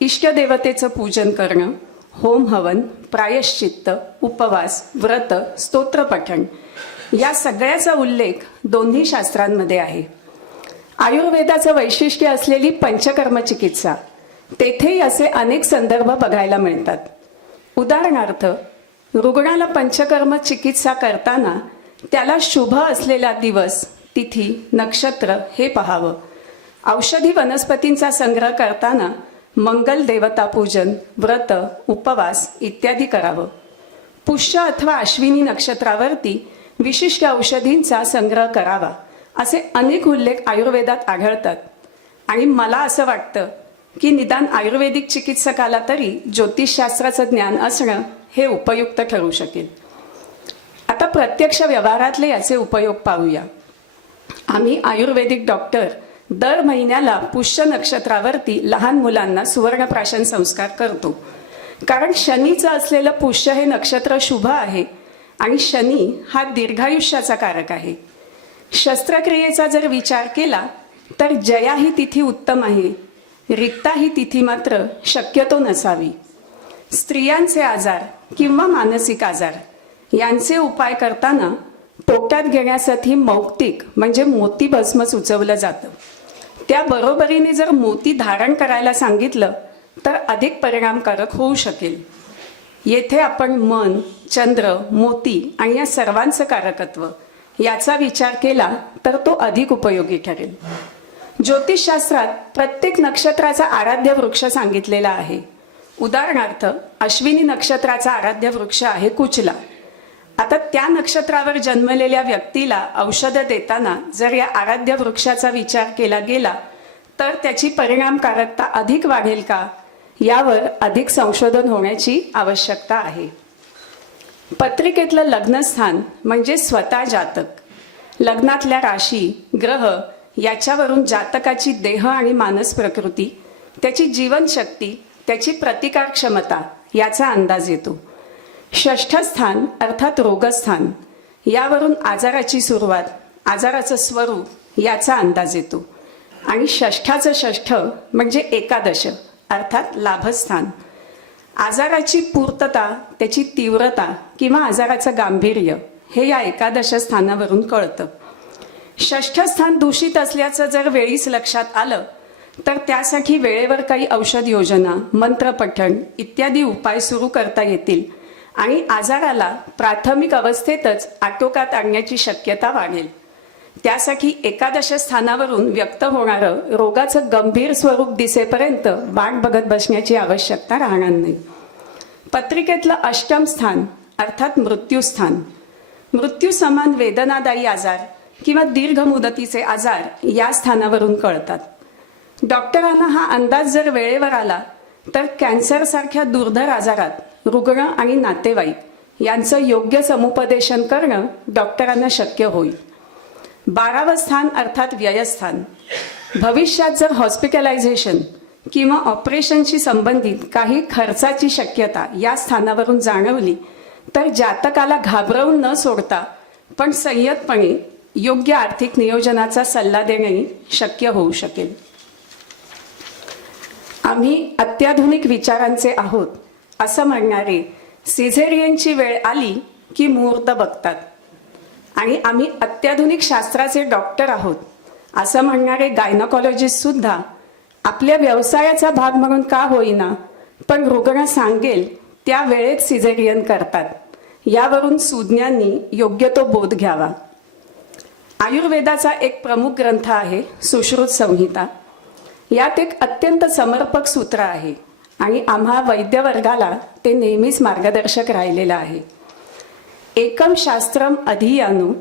इष्टदेवतेचं पूजन करणं, होम हवन, प्रायश्चित्त, उपवास, व्रत, स्तोत्रपठण या सगळ्याचा उल्लेख दोन्ही शास्त्रांमध्ये आहे. आयुर्वेदाचं वैशिष्ट्य असलेली पंचकर्म चिकित्सा तेथेही असे अनेक संदर्भ बघायला मिळतात. उदाहरणार्थ रुग्णाला पंचकर्म चिकित्सा करताना त्याला शुभ असलेला दिवस, तिथी, नक्षत्र हे पाहावं. औषधी वनस्पतींचा संग्रह करताना मंगल देवता पूजन, व्रत, उपवास इत्यादी करावं. पुष्य अथवा अश्विनी नक्षत्रावरती विशिष्ट औषधींचा संग्रह करावा असे अनेक उल्लेख आयुर्वेदात आढळतात आणि मला असं वाटतं की निदान आयुर्वेदिक चिकित्सकाला तरी ज्योतिषशास्त्राचं ज्ञान असणं हे उपयुक्त ठरू शकेल. आता प्रत्यक्ष व्यवहारातले याचे उपयोग पाहूया. आम्ही आयुर्वेदिक डॉक्टर दर महिन्याला पुष्य नक्षत्रावरती लहान मुलांना सुवर्णप्राशन संस्कार करतो. कारण शनीचं असलेलं पुष्य हे नक्षत्र शुभ आहे आणि शनी हा दीर्घायुष्याचा कारक आहे. शस्त्रक्रियेचा जर विचार केला तर जया ही तिथी उत्तम आहे, रिक्ता ही तिथी मात्र शक्यतो नसावी. स्त्रियांचे आजार किंवा मानसिक आजार यांचे उपाय करताना पोटात घेण्यासाठी मौक्तिक म्हणजे मोती भस्म सुचवलं जातं. त्याबरोबरीने जर मोती धारण करायला सांगितलं तर अधिक परिणामकारक होऊ शकेल. येथे आपण मन, चंद्र, मोती आणि या सर्वांचं कारकत्व याचा विचार केला तर तो अधिक उपयोगी ठरेल. ज्योतिषशास्त्रात प्रत्येक नक्षत्राचा आराध्य वृक्ष सांगितलेला आहे. उदाहरणार्थ अश्विनी नक्षत्राचा आराध्य वृक्ष आहे कुचला. आता त्या नक्षत्रावर जन्मलेल्या व्यक्तीला औषधं देताना जर या आराध्य वृक्षाचा विचार केला गेला तर त्याची परिणामकारकता अधिक वाढेल का, यावर अधिक संशोधन होण्याची आवश्यकता आहे. पत्रिकेतलं लग्नस्थान म्हणजे स्वतः जातक, लग्नातल्या राशी, ग्रह याच्यावरून जातकाची देह आणि मानस प्रकृती, त्याची जीवनशक्ती, त्याची प्रतिकार क्षमता याचा अंदाज येतो. षष्ठ स्थान अर्थात रोगस्थान, यावरून आजाराची सुरुवात, आजाराचं स्वरूप याचा अंदाज येतो. आणि षष्ठाचं षष्ठ म्हणजे एकादश अर्थात लाभस्थान, आजाराची पूर्तता, त्याची तीव्रता किंवा आजाराचं गांभीर्य हे या एकादश स्थानावरून कळतं. षष्ठ स्थान दूषित असल्याचं जर वेळीच लक्षात आलं तर त्यासाठी वेळेवर काही औषध योजना, मंत्रपठण इत्यादी उपाय सुरू करता येतील आणि आजाराला प्राथमिक अवस्थेतच आटोक्यात आणण्याची शक्यता वाढेल. त्यासाठी एकादश स्थानावरून व्यक्त होणारं रोगाचं गंभीर स्वरूप दिसेपर्यंत वाट बघत बसण्याची आवश्यकता राहणार नाही. पत्रिकेतलं अष्टम स्थान अर्थात मृत्यूस्थान, मृत्यू समान वेदनादायी आजार किंवा दीर्घ मुदतीचे आजार या स्थानावरून कळतात. डॉक्टरांना हा अंदाज जर वेळेवर आला तर कॅन्सरसारख्या दुर्धर आजारात रुग्ण आणि नातेवाईक यांचं योग्य समुपदेशन करणं डॉक्टरांना शक्य होईल. 12वं स्थान अर्थात व्ययस्थान, भविष्यात जर हॉस्पिटलायझेशन किंवा ऑपरेशनशी संबंधित काही खर्चाची शक्यता या स्थानावरून जाणवली तर जातकाला घाबरवून न सोडता पण संयतपणे योग्य आर्थिक नियोजनाचा सल्ला देणेही शक्य होऊ शकेल. आम्ही अत्याधुनिक विचारांचे आहोत असं म्हणणारे सिझेरियनची वेळ आली की मुहूर्त बघतात आणि आम्ही अत्याधुनिक शास्त्राचे डॉक्टर आहोत असं म्हणणारे गायनॉकॉलॉजिस्ट सुद्धा आपल्या व्यवसायाचा भाग म्हणून का होईना पण रुग्ण सांगेल त्या वेळेत सिझेरियन करतात. यावरून सुज्ञांनी योग्य तो बोध घ्यावा. आयुर्वेदाचा एक प्रमुख ग्रंथ आहे सुश्रुत संहिता. यात एक अत्यंत समर्पक सूत्र आहे आणि आम्हा वैद्यवर्गाला ते नेहमीच मार्गदर्शक राहिलेलं आहे. एकम शास्त्रम अधियानु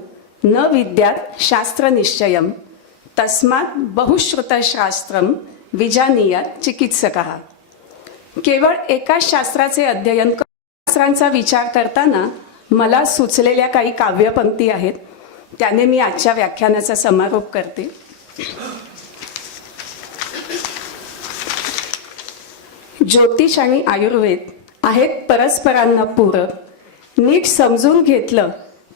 न विद्यात शास्त्र निश्चयम तस्मात बहुश्रुतशास्त्रम विजानीयात चिकित्सकः. केवळ एकाच शास्त्राचे अध्ययन शास्त्रांचा विचार करताना मला सुचलेल्या काही काव्यपंक्ती आहेत, त्याने मी आजच्या व्याख्यानाचा समारोप करते. ज्योतिष आणि आयुर्वेद आहेत परस्परांना पूरक. नीट समजून घेतलं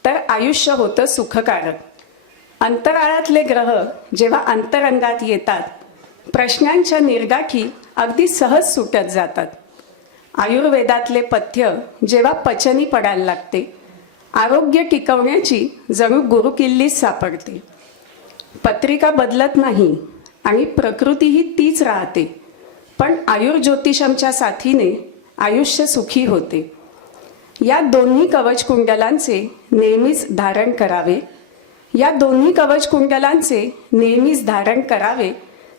तर आयुष्य होतं सुखकारक. अंतराळातले ग्रह जेव्हा अंतरंगात येतात प्रश्नांच्या निर्गाठी अगदी सहज सुटत जातात. आयुर्वेदातले पथ्य जेव्हा पचनी पडायला लागते आरोग्य टिकवण्याची जणू गुरुकिल्लीच सापडते. पत्रिका बदलत नाही आणि प्रकृतीही तीच राहते, पण आयुर्ज्योतिषांच्या साथीने आयुष्य सुखी होते. या दोन्ही कवच कुंडलांचे नेहमीच धारण करावे. या दोन्ही कवच कुंडलांचे नेहमीच धारण करावे.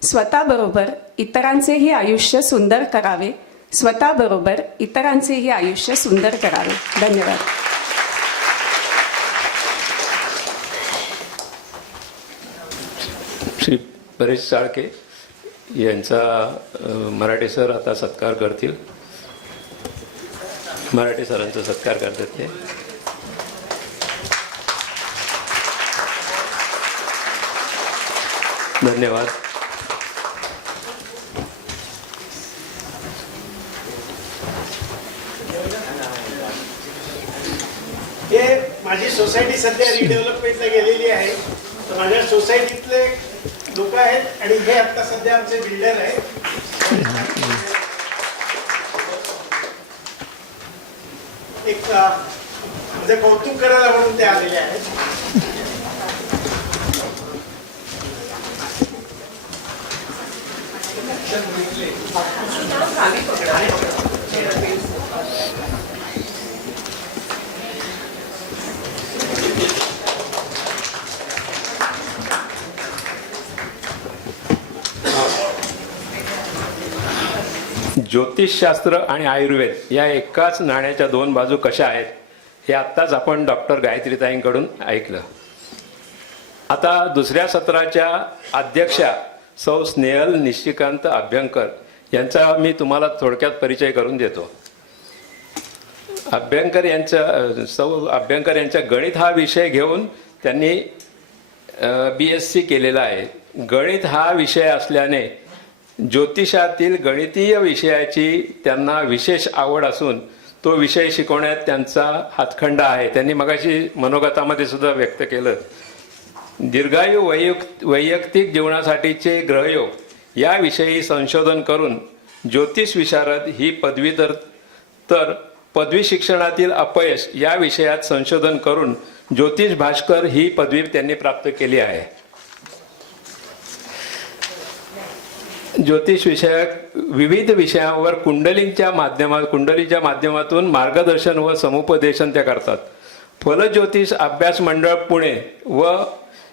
स्वतःबरोबर इतरांचेही आयुष्य सुंदर करावे. स्वतःबरोबर इतरांचेही आयुष्य सुंदर करावे. धन्यवाद. श्री परेश साळके यांचा मराठे सर आता सत्कार करतील. मराठे सरांचा सत्कार करतात ते. धन्यवाद. हे माझी सोसायटी सध्या रिडेव्हलपमेंटला गेलेली आहे. तर माझ्या सोसायटीतले लोक आहेत आणि हे आता सध्या आमचे बिल्डर आहेत. एक म्हणजे कौतुक करायला म्हणून ते आलेले आहेत. ज्योतिषशास्त्र आणि आयुर्वेद या एकाच नाण्याच्या दोन बाजू कशा आहेत हे आत्ताच आपण डॉक्टर गायत्रीताईंकडून ऐकलं. आता दुसऱ्या सत्राच्या अध्यक्षा सौ स्नेहल निशिकांत अभ्यंकर यांचा मी तुम्हाला थोडक्यात परिचय करून देतो. सौ अभ्यंकर यांचा गणित हा विषय घेऊन त्यांनी BSc केलेला आहे. गणित हा विषय असल्याने ज्योतिषातील गणितीय विषयाची त्यांना विशेष आवड असून तो विषय शिकवण्यात त्यांचा हातखंडा आहे. त्यांनी मगाशी मनोगतामध्ये सुद्धा व्यक्त केलं. दीर्घायू वैयक्तिक जीवनासाठीचे ग्रहयोग याविषयी संशोधन करून ज्योतिष विशारद ही पदवीधर, तर पदवी शिक्षणातील अपयश या विषयात संशोधन करून ज्योतिष भास्कर ही पदवी त्यांनी प्राप्त केली आहे. ज्योतिष विषयक विविध विषयांवर कुंडलीच्या माध्यमातून मार्गदर्शन व समुपदेशन त्या करतात. फलज्योतिष अभ्यास मंडळ पुणे व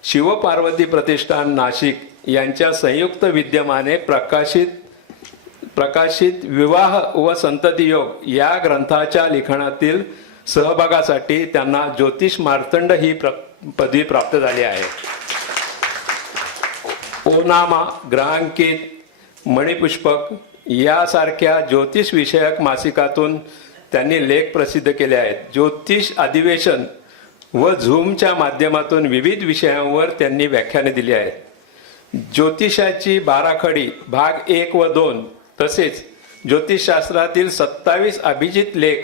शिवपार्वती प्रतिष्ठान नाशिक यांच्या संयुक्त विद्यमाने प्रकाशित विवाह व संतती योग या ग्रंथाच्या लिखाणातील सहभागासाठी त्यांना ज्योतिष मार्तंड ही पदवी प्राप्त झाली आहे. ओनामा, ग्रहांकित, मणिपुष्पक यासारख्या ज्योतिष विषयक मासिकातून त्यांनी लेख प्रसिद्ध केले आहेत. ज्योतिष अधिवेशन व झूमच्या माध्यमातून विविध विषयांवर त्यांनी व्याख्याने दिली आहेत. ज्योतिषाची बाराखडी भाग 1 व 2 तसेच ज्योतिषशास्त्रातील 27 अभिजित लेख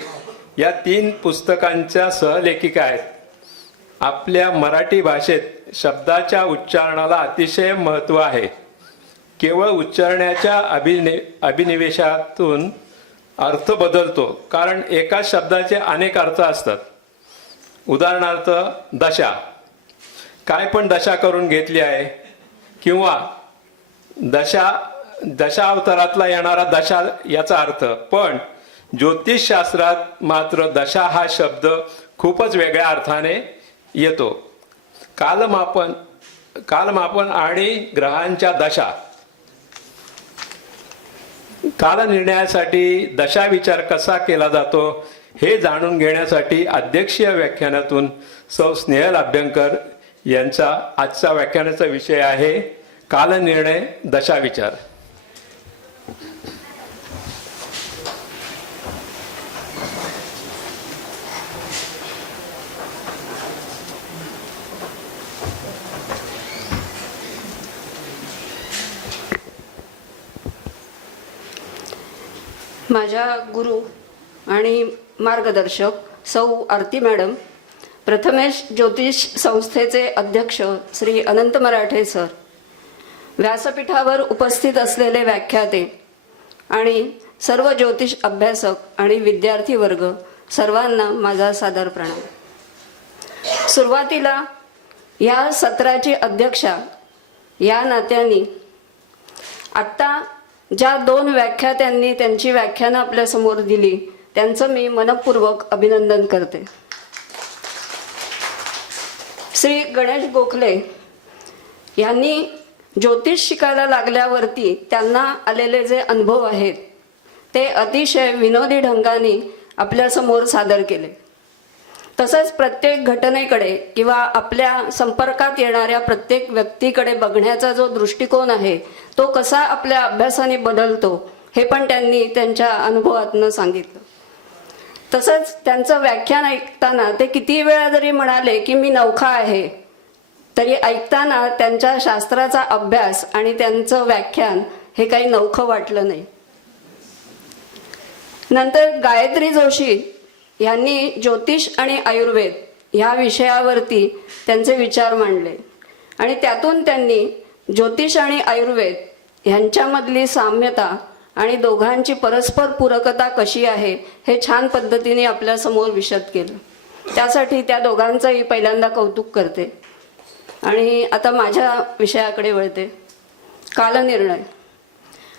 या 3 पुस्तकांच्या सहलेखिका आहेत. आपल्या मराठी भाषेत शब्दाच्या उच्चारणाला अतिशय महत्त्व आहे. केवळ उच्चारण्याच्या अभिनिवेशातून अर्थ बदलतो, कारण एकाच शब्दाचे अनेक अर्थ असतात. उदाहरणार्थ दशा, काय पण दशा करून घेतली आहे, किंवा दशा अवतारातला येणारा दशा याचा अर्थ. पण ज्योतिषशास्त्रात मात्र दशा हा शब्द खूपच वेगळ्या अर्थाने येतो. कालमापन आणि ग्रहांच्या दशा. कालनिर्णयासाठी दशा विचार कसा केला जातो हे जाणून घेण्यासाठी अध्यक्षीय व्याख्यानातून सौ स्नेहल अभ्यंकर यांचा आजचा व्याख्यानाचा विषय आहे कालनिर्णय दशा विचार. माझ्या गुरु आणि मार्गदर्शक सौ आरती मॅडम, प्रथमेश ज्योतिष संस्थेचे अध्यक्ष श्री अनंत मराठे सर, व्यासपीठावर उपस्थित असलेले व्याख्याते आणि सर्व ज्योतिष अभ्यासक आणि विद्यार्थी वर्ग, सर्वांना माझा सादर प्रणाम. सुरुवातीला या सत्राची अध्यक्षा या नात्याने आत्ता ज्या 2 व्याख्यात्यांनी त्यांची व्याख्यानं आपल्या समोर दिली त्यांचं मी मनपूर्वक अभिनंदन करते. श्री गणेश गोखले यांनी ज्योतिष शिकायला लागल्यावरती त्यांना आलेले जे अनुभव आहेत ते अतिशय विनोदी ढंगाने आपल्या समोर सादर केले. तसंच प्रत्येक घटनेकडे किंवा आपल्या संपर्कात येणाऱ्या प्रत्येक व्यक्तीकडे बघण्याचा जो दृष्टिकोन आहे तो कसा आपल्या अभ्यासाने बदलतो हे पण त्यांनी त्यांच्या अनुभवातून सांगितलं. तसंच त्यांचं व्याख्यान ऐकताना ते किती वेळा जरी म्हणाले की मी नवखा आहे, तरी ऐकताना त्यांच्या शास्त्राचा अभ्यास आणि त्यांचं व्याख्यान हे काही नवखं वाटलं नाही. नंतर गायत्री जोशी यांनी ज्योतिष आणि आयुर्वेद ह्या विषयावरती त्यांचे विचार मांडले आणि त्यातून त्यांनी ज्योतिष आणि आयुर्वेद ह्यांच्यामधली साम्यता आणि दोघांची परस्पर पूरकता कशी आहे हे छान पद्धतीने आपल्या समोर विशद केलं. त्यासाठी त्या दोघांचंही पहिल्यांदा कौतुक करते. आणि आता माझ्या विषयाकडे वळते.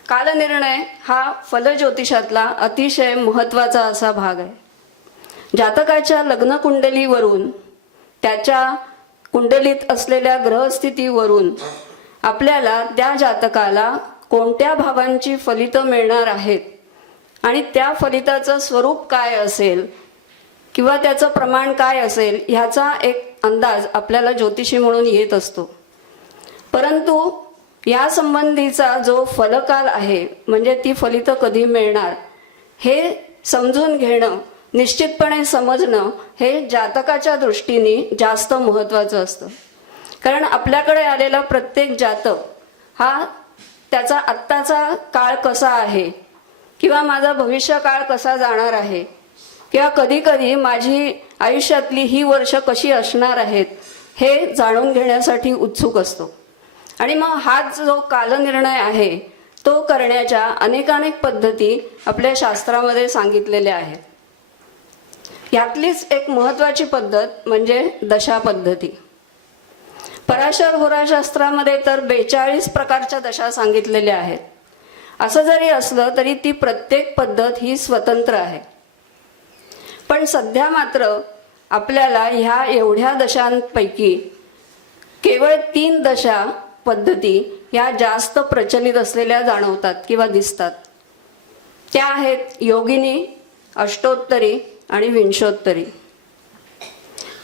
कालनिर्णय हा फलज्योतिषातला अतिशय महत्त्वाचा असा भाग आहे. जातकाच्या लग्न कुंडलीवरून, त्याच्या कुंडलीत असलेल्या ग्रहस्थितीवरून आपल्याला त्या जातकाला कोणत्या भावांची फलितं मिळणार आहेत आणि त्या फलिताचं स्वरूप काय असेल किंवा त्याचं प्रमाण काय असेल ह्याचा एक अंदाज आपल्याला ज्योतिषी म्हणून येत असतो. परंतु या संबंधीचा जो फलकाल आहे, म्हणजे ती फलितं कधी मिळणार हे समजून घेणं, निश्चितपणे समजणं हे जातकाच्या दृष्टीने जास्त महत्त्वाचं असतं. कारण आपल्याकडे आलेला प्रत्येक जातक हा त्याचा आत्ताचा काळ कसा आहे किंवा माझा भविष्य काळ कसा जाणार आहे किंवा कधी कधी माझी आयुष्यातली ही वर्ष कशी असणार आहेत हे जाणून घेण्यासाठी उत्सुक असतो. आणि मग हाच जो कालनिर्णय आहे तो करण्याच्या अनेकानेक पद्धती आपल्या शास्त्रामध्ये सांगितलेल्या आहेत. यातलीच एक महत्त्वाची पद्धत म्हणजे दशा पद्धती. पराशर होराशास्त्रामध्ये तर 42 प्रकारच्या दशा सांगितलेल्या आहेत. असं जरी असलं तरी ती प्रत्येक पद्धत ही स्वतंत्र आहे. पण सध्या मात्र आपल्याला ह्या एवढ्या दशांपैकी केवळ 3 दशा पद्धती या जास्त प्रचलित असलेल्या जाणवतात किंवा दिसतात. त्या आहेत योगिनी, अष्टोत्तरी आणि विंशोत्तरी.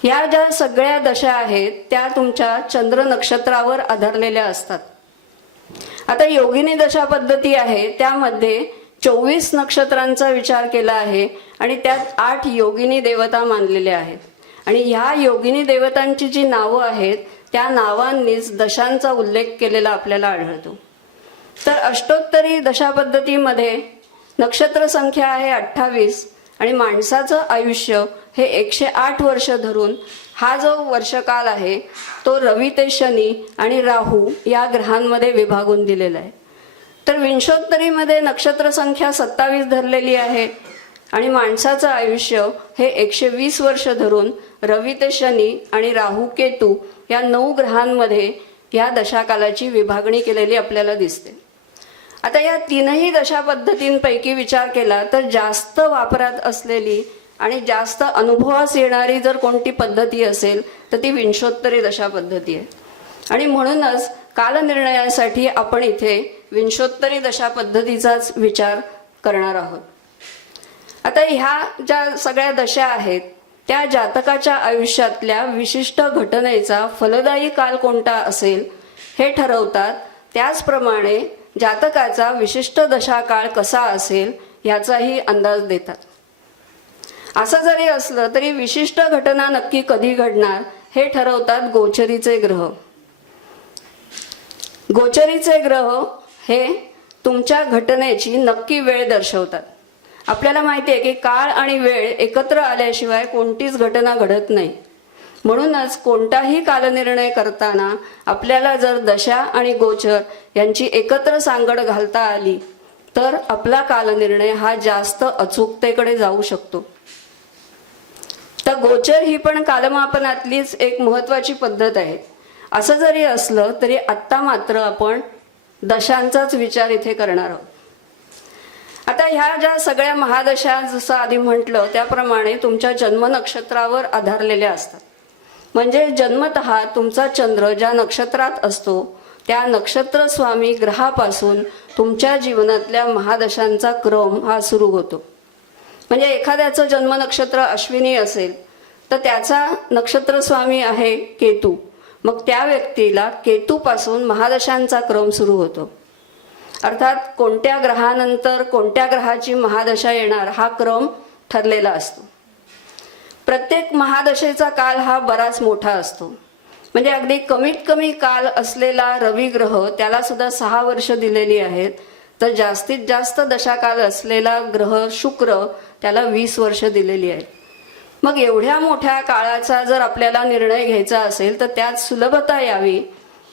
या ज्या सगळ्या दशा आहेत त्या तुमच्या चंद्र नक्षत्रावर आधारलेल्या असतात. आता योगिनी दशा पद्धती आहे त्यामध्ये 24 नक्षत्रांचा विचार केला आहे आणि त्यात 8 योगिनी देवता मानलेल्या आहेत. आणि ह्या योगिनी देवतांची जी नावं आहेत त्या नावांनीच दशांचा उल्लेख केलेला आपल्याला आढळतो. तर अष्टोत्तरी दशा पद्धतीमध्ये नक्षत्र संख्या आहे 28 आणि माणसाचं आयुष्य हे 108 वर्ष धरून हा जो वर्षकाल आहे तो रवी ते शनी आणि राहू या ग्रहांमध्ये विभागून दिलेला आहे. तर विंशोत्तरीमध्ये नक्षत्र संख्या 27 धरलेली आहे आणि माणसाचं आयुष्य हे 120 वर्ष धरून रवी ते शनी आणि राहू केतू या 9 ग्रहांमध्ये या दशाकालाची विभागणी केलेली आपल्याला दिसते. आता या 3ही दशा पद्धतींपैकी विचार केला तर जास्त वापरात असलेली आणि जास्त अनुभवास येणारी जर कोणती पद्धती असेल तर ती विंशोत्तरी दशा पद्धती आहे. आणि म्हणूनच कालनिर्णयासाठी आपण इथे विंशोत्तरी दशा पद्धतीचाच विचार करणार आहोत. आता ह्या ज्या सगळ्या दशा आहेत त्या जातकाच्या आयुष्यातल्या विशिष्ट घटनेचा फलदायी काल कोणता असेल हे ठरवतात. त्याचप्रमाणे जातकाचा विशिष्ट दशाकाळ कसा असेल याचाही अंदाज देतात. असं जरी असलं तरी विशिष्ट घटना नक्की कधी घडणार हे ठरवतात गोचरीचे ग्रह. गोचरीचे ग्रह हे तुमच्या घटनेची नक्की वेळ दर्शवतात. आपल्याला माहिती आहे की काळ आणि वेळ एकत्र आल्याशिवाय कोणतीच घटना घडत नाही. म्हणूनच कोणताही कालनिर्णय करताना आपल्याला जर दशा आणि गोचर यांची एकत्र सांगड घालता आली तर आपला कालनिर्णय हा जास्त अचूकतेकडे जाऊ शकतो. तर गोचर ही पण कालमापनातलीच एक महत्त्वाची पद्धत आहे. असं जरी असलं तरी आत्ता मात्र आपण दशांचाच विचार इथे करणार आहोत. आता ह्या ज्या सगळ्या महादशा जसं आधी म्हटलं त्याप्रमाणे तुमच्या जन्म नक्षत्रावर आधारलेल्या असतात. म्हणजे जन्मतः तुमचा चंद्र ज्या नक्षत्रात असतो त्या नक्षत्र स्वामी ग्रहापासून तुमच्या जीवनातल्या महादशांचा क्रम हा सुरू होतो. म्हणजे एखाद्याचं जन्म नक्षत्र अश्विनी असेल तर त्याचा नक्षत्र स्वामी आहे केतू. मग त्या व्यक्तीला केतूपासून महादशांचा क्रम सुरू होतो. अर्थात कोणत्या ग्रहानंतर कोणत्या ग्रहाची महादशा येणार हा क्रम ठरलेला असतो. प्रत्येक महादशेचा काळ हा बराच मोठा असतो. म्हणजे अगदी कमीत कमी काल असलेला रवी ग्रह त्याला सुद्धा 6 वर्ष दिलेली आहेत. तर जास्तीत जास्त दशाकाल असलेला ग्रह शुक्र त्याला 20 वर्ष दिलेली आहेत. मग एवढ्या मोठ्या काळाचा जर आपल्याला निर्णय घ्यायचा असेल तर त्यात सुलभता यावी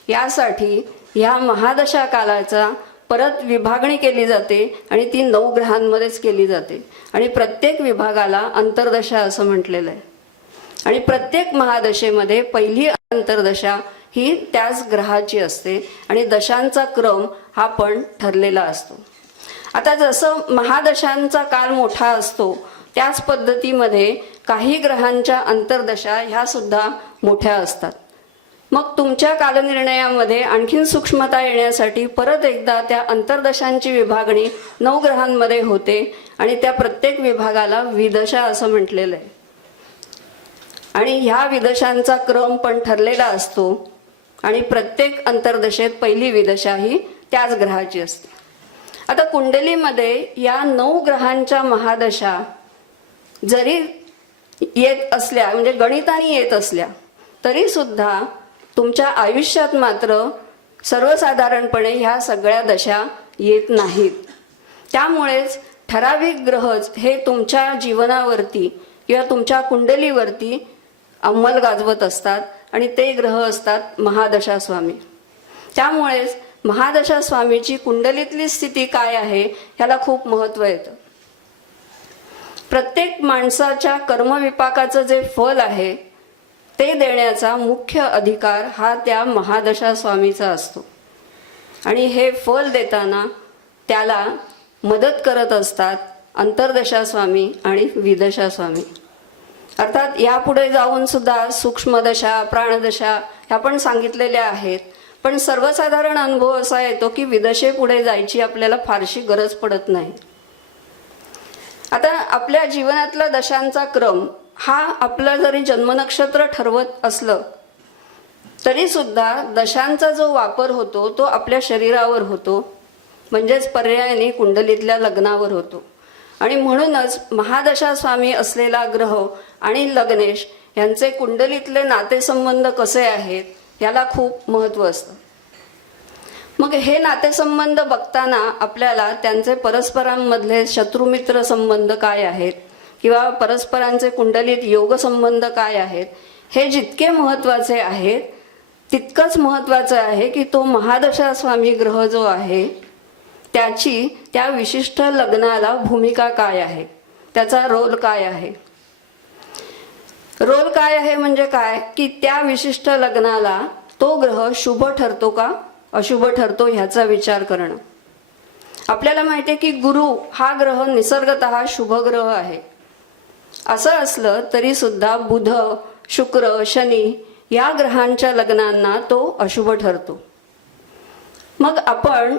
यासाठी ह्या महादशा कालाचा परत विभागणी केली जाते आणि ती 9 ग्रहांमध्येच केली जाते. आणि प्रत्येक विभागाला अंतर्दशा असं म्हटलेलं आहे. आणि प्रत्येक महादशेमध्ये पहिली अंतर्दशा ही त्याच ग्रहाची असते आणि दशांचा क्रम हा पण ठरलेला असतो. आता जसं महादशांचा काळ मोठा असतो त्याच पद्धतीमध्ये काही ग्रहांच्या अंतर्दशा ह्या सुद्धा मोठ्या असतात. मग तुमच्या कालनिर्णयामध्ये आणखीन सूक्ष्मता येण्यासाठी परत एकदा त्या अंतर्दशांची विभागणी 9 ग्रहांमध्ये होते आणि त्या प्रत्येक विभागाला विदशा असं म्हटलेलं आहे. आणि ह्या विदशांचा क्रम पण ठरलेला असतो आणि प्रत्येक अंतर्दशेत पहिली विदशा ही त्याच ग्रहाची असते. आता कुंडलीमध्ये या 9 ग्रहांच्या महादशा जरी येत असल्या म्हणजे गणिताने येत असल्या तरी सुद्धा तुमच्या आयुष्यात मात्र सर्वसाधारणपणे ह्या सगळ्या दशा येत नाहीत. त्यामुळेच ठराविक ग्रहच हे तुमच्या जीवनावरती किंवा तुमच्या कुंडलीवरती अंमल गाजवत असतात आणि ते ग्रह असतात महादशा स्वामी. त्यामुळेच महादशा स्वामीची कुंडलीतली स्थिती काय आहे ह्याला खूप महत्त्व येतं. प्रत्येक माणसाच्या कर्मविपाकाचं जे फल आहे ते देण्याचा मुख्य अधिकार हा त्या महादशा स्वामीचा असतो आणि हे फल देताना त्याला मदत करत असतात अंतर्दशा स्वामी आणि विदशा स्वामी. अर्थात यापुढे जाऊन सुद्धा सूक्ष्मदशा प्राणदशा ह्या पण सांगितलेल्या आहेत, पण सर्वसाधारण अनुभव असा येतो की विदशेपुढे जायची आपल्याला फारशी गरज पडत नाही. आता आपल्या जीवनातला दशांचा क्रम हा आपला जरी जन्मनक्षत्र ठरवत असलं तरी सुद्धा दशांचा जो वापर होतो तो आपल्या शरीरावर होतो, म्हणजेच पर्यायाने कुंडलीतल्या लग्नावर होतो. आणि म्हणूनच महादशा स्वामी असलेला ग्रह आणि लग्नेश यांचे कुंडलीतले नातेसंबंध कसे आहेत याला खूप महत्त्व असतं. मग हे नातेसंबंध बघताना आपल्याला त्यांचे परस्परांमधले शत्रुमित्र संबंध काय आहेत किंवा परस्परांचे कुंडलीत योग संबंध काय आहेत हे जितके महत्त्वाचे आहेत तितकंच महत्त्वाचं आहे की तो महादशा स्वामी ग्रह जो आहे त्याची त्या विशिष्ट लग्नाला भूमिका काय आहे, त्याचा रोल काय आहे. रोल काय आहे म्हणजे काय की त्या विशिष्ट लग्नाला तो ग्रह शुभ ठरतो का अशुभ ठरतो ह्याचा विचार करणं. आपल्याला माहिती आहे की गुरु हा ग्रह निसर्गतः शुभ ग्रह आहे. असं असलं तरी सुद्धा बुध शुक्र शनी या ग्रहांच्या लग्नांना तो अशुभ ठरतो. मग आपण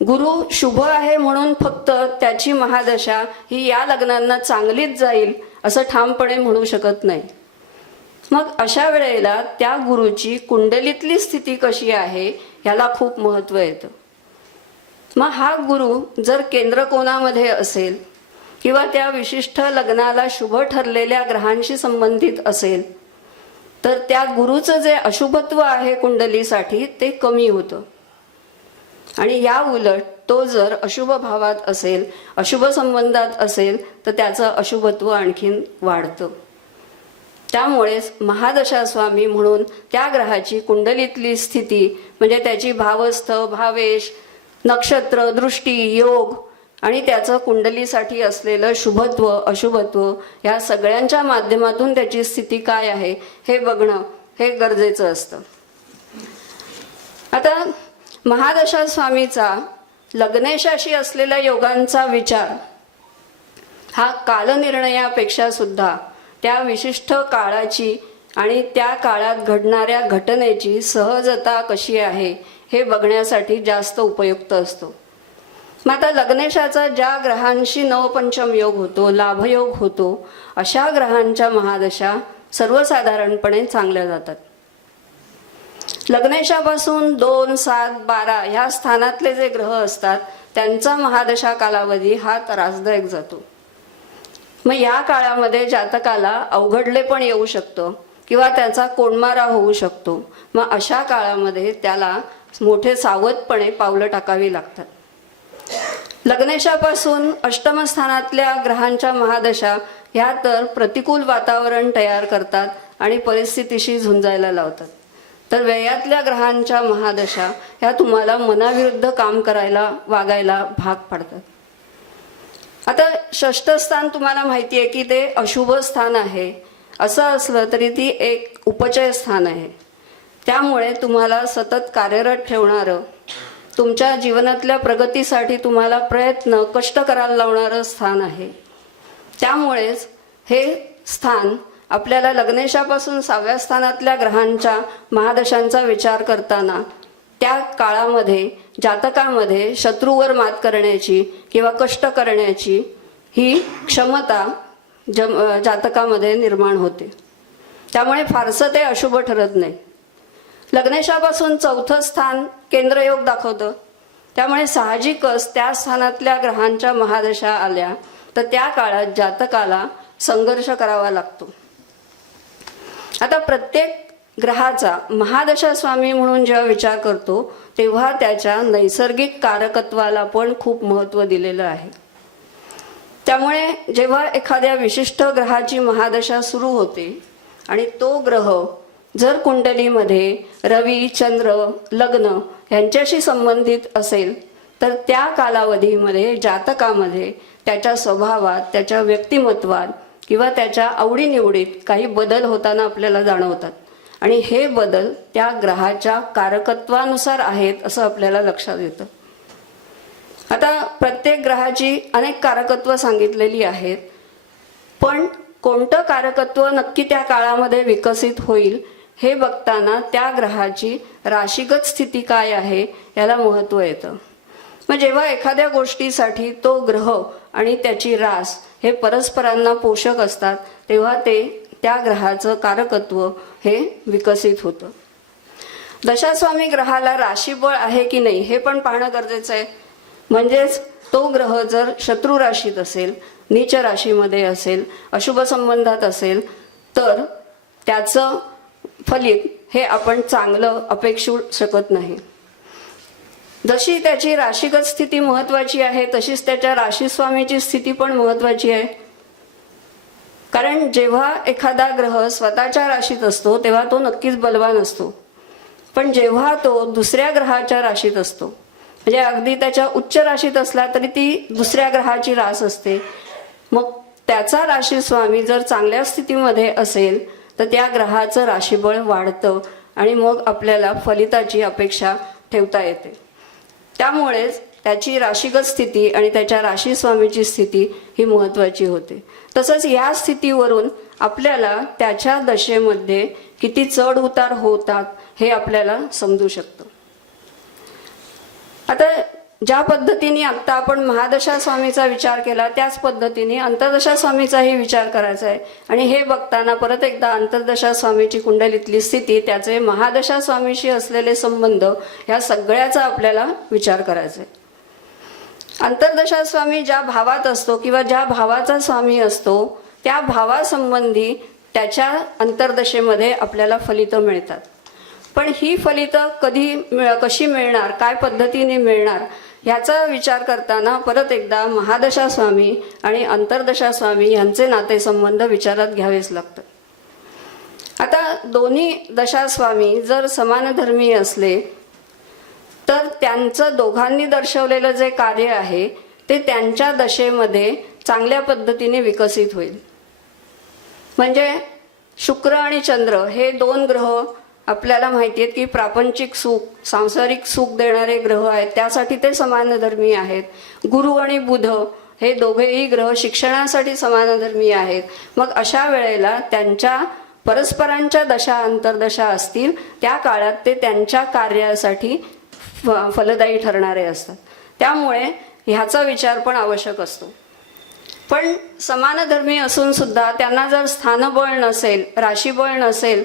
गुरु शुभ आहे म्हणून फक्त त्याची महादशा ही या लग्नांना चांगलीच जाईल असं ठामपणे म्हणू शकत नाही. मग अशा वेळेला त्या गुरुची कुंडलीतली स्थिती कशी आहे ह्याला खूप महत्त्व येतं. मग हा गुरु जर केंद्रकोनामध्ये असेल किंवा त्या विशिष्ट लग्नाला शुभ ठरलेल्या ग्रहांशी संबंधित असेल तर त्या गुरुचं जे अशुभत्व आहे कुंडलीसाठी ते कमी होतं. आणि या उलट तो जर अशुभ भावात असेल अशुभ संबंधात असेल तर त्याचं अशुभत्व आणखीन वाढतं. त्यामुळेच महादशा स्वामी म्हणून त्या ग्रहाची कुंडलीतली स्थिती म्हणजे त्याची भावस्थ भावेश नक्षत्र दृष्टी योग आणि त्याचं कुंडलीसाठी असलेलं शुभत्व अशुभत्व या सगळ्यांच्या माध्यमातून त्याची स्थिती काय आहे हे बघणं हे गरजेचं असतं. आता महादशा स्वामीचा लग्नेशाशी असलेल्या योगांचा विचार हा कालनिर्णयापेक्षा सुद्धा त्या विशिष्ट काळाची आणि त्या काळात घडणाऱ्या घटनेची सहजता कशी आहे हे बघण्यासाठी जास्त उपयुक्त असतो. मग आता लग्नेशाचा ज्या ग्रहांशी नवपंचम योग होतो लाभयोग होतो अशा ग्रहांच्या महादशा सर्वसाधारणपणे चांगल्या जातात. लग्नेशापासून 2, 7, 12 ह्या स्थानातले जे ग्रह असतात त्यांचा महादशा कालावधी हा त्रासदायक जातो. मग या काळामध्ये जातकाला अवघडले पण येऊ शकतं किंवा त्याचा कोंडमारा होऊ शकतो. मग अशा काळामध्ये त्याला मोठे सावधपणे पावलं टाकावी लागतात. लग्नेशापासून अष्टम स्थानातल्या ग्रहांच्या महादशा ह्या तर प्रतिकूल वातावरण तयार करतात आणि परिस्थितीशी झुंजायला लावतात. तर व्ययातल्या ग्रहांच्या महादशा ह्या तुम्हाला मनाविरुद्ध काम करायला वागायला भाग पाडतात. आता षष्ठ स्थान तुम्हाला माहिती आहे की ते अशुभ स्थान आहे. असं असलं तरी ती एक उपचय स्थान आहे. त्यामुळे तुम्हाला सतत कार्यरत ठेवणारं तुमच्या जीवनातल्या प्रगतीसाठी तुम्हाला प्रयत्न कष्ट करायला लावणारं स्थान आहे. त्यामुळेच हे स्थान आपल्याला लग्नेशापासून 6व्या स्थानातल्या ग्रहांच्या महादशांचा विचार करताना त्या काळामध्ये जातकामध्ये शत्रूवर मात करण्याची किंवा कष्ट करण्याची ही क्षमता जातकामध्ये निर्माण होते. त्यामुळे फारसं ते अशुभ ठरत नाही. लग्नेशापासून 4थं स्थान केंद्रयोग दाखवतं. त्यामुळे साहजिकच त्या स्थानातल्या ग्रहांच्या महादशा आल्या तर त्या काळात जातकाला संघर्ष करावा लागतो. आता प्रत्येक ग्रहाचा महादशा स्वामी म्हणून जेव्हा विचार करतो तेव्हा त्याच्या नैसर्गिक कारकत्वाला पण खूप महत्त्व दिलेलं आहे. त्यामुळे जेव्हा एखाद्या विशिष्ट ग्रहाची महादशा सुरू होते आणि तो ग्रह जर कुंडलीमध्ये रवी, चंद्र, लग्न यांच्याशी संबंधित असेल तर त्या कालावधीमध्ये जातकामध्ये त्याच्या स्वभावात, त्याच्या व्यक्तिमत्वात किंवा त्याच्या आवडीनिवडीत काही बदल होताना आपल्याला जाणवतात. आणि हे बदल त्या ग्रहाच्या कारकत्वानुसार आहेत असं आपल्याला लक्षात येतं. आता प्रत्येक ग्रहाची अनेक कारकत्व सांगितलेली आहेत, पण कोणतं कारकत्व नक्की त्या काळामध्ये विकसित होईल हे बघताना त्या ग्रहाची राशीगत स्थिती काय आहे याला महत्त्व येतं. मग जेव्हा एखाद्या गोष्टीसाठी तो ग्रह आणि त्याची रास हे परस्परांना पोषक असतात तेव्हा ते त्या ग्रहाचं कारकत्व हे विकसित होतं. दशास्वामी ग्रहाला राशीबळ आहे की नाही हे पण पाहणं गरजेचं आहे. म्हणजेच तो ग्रह जर शत्रू राशीत असेल, नीच राशीमध्ये असेल, अशुभ संबंधात असेल तर त्याचं फलित हे आपण चांगलं अपेक्षू शकत नाही. जशी त्याची राशीगत स्थिती महत्वाची आहे तशीच त्याच्या राशीस्वामीची स्थिती पण महत्वाची आहे. कारण जेव्हा एखादा ग्रह स्वतःच्या राशीत असतो तेव्हा तो नक्कीच बलवान असतो, पण जेव्हा तो दुसऱ्या ग्रहाच्या राशीत असतो म्हणजे अगदी त्याच्या उच्च राशीत असला तरी ती दुसऱ्या ग्रहाची रास असते, मग त्याचा राशीस्वामी जर चांगल्या स्थितीमध्ये असेल तर त्या ग्रहाचं राशीबळ वाढतं आणि मग आपल्याला फलिताची अपेक्षा ठेवता येते. त्यामुळेच त्याची राशीगत स्थिती आणि त्याच्या राशीस्वामीची स्थिती ही महत्त्वाची होते. तसंच या स्थितीवरून आपल्याला त्याच्या दशेमध्ये किती चढ उतार होतात हे आपल्याला समजू शकतं. आता ज्या पद्धतीने आत्ता आपण महादशा स्वामीचा विचार केला त्याच पद्धतीने अंतर्दशा स्वामीचाही विचार करायचा आहे. आणि हे बघताना परत एकदा अंतर्दशा स्वामीची कुंडलीतली स्थिती, त्याचे महादशा स्वामीशी असलेले संबंध ह्या सगळ्याचा आपल्याला विचार करायचा आहे. अंतर्दशा स्वामी ज्या भावात असतो किंवा ज्या भावाचा स्वामी असतो त्या भावासंबंधी त्याच्या अंतर्दशेमध्ये आपल्याला फलितं मिळतात. पण ही फलितं कशी मिळणार, काय पद्धतीने मिळणार याचा विचार करताना परत एकदा महादशा स्वामी आणि अंतर्दशा स्वामी यांचे नातेसंबंध विचारात घ्यावेच लागतात. आता दोन्ही दशास्वामी जर समानधर्मी असले तर त्यांचं दोघांनी दर्शवलेलं जे कार्य आहे ते त्यांच्या दशेमध्ये चांगल्या पद्धतीने विकसित होईल. म्हणजे शुक्र आणि चंद्र हे 2 ग्रह आपल्याला माहिती आहेत की प्रापंचिक सुख, सांसारिक सुख देणारे ग्रह आहेत, त्यासाठी ते समानधर्मी आहेत. गुरु आणि बुध हे दोघेही ग्रह शिक्षणासाठी समानधर्मी आहेत. मग अशा वेळेला त्यांच्या परस्परांच्या दशा अंतर्दशा असतील त्या काळात ते त्यांच्या कार्यासाठी फलदायी ठरणारे असतात. त्यामुळे ह्याचा विचार पण आवश्यक असतो. पण समानधर्मी असून सुद्धा त्यांना जर स्थानबळ नसेल, राशीबळ नसेल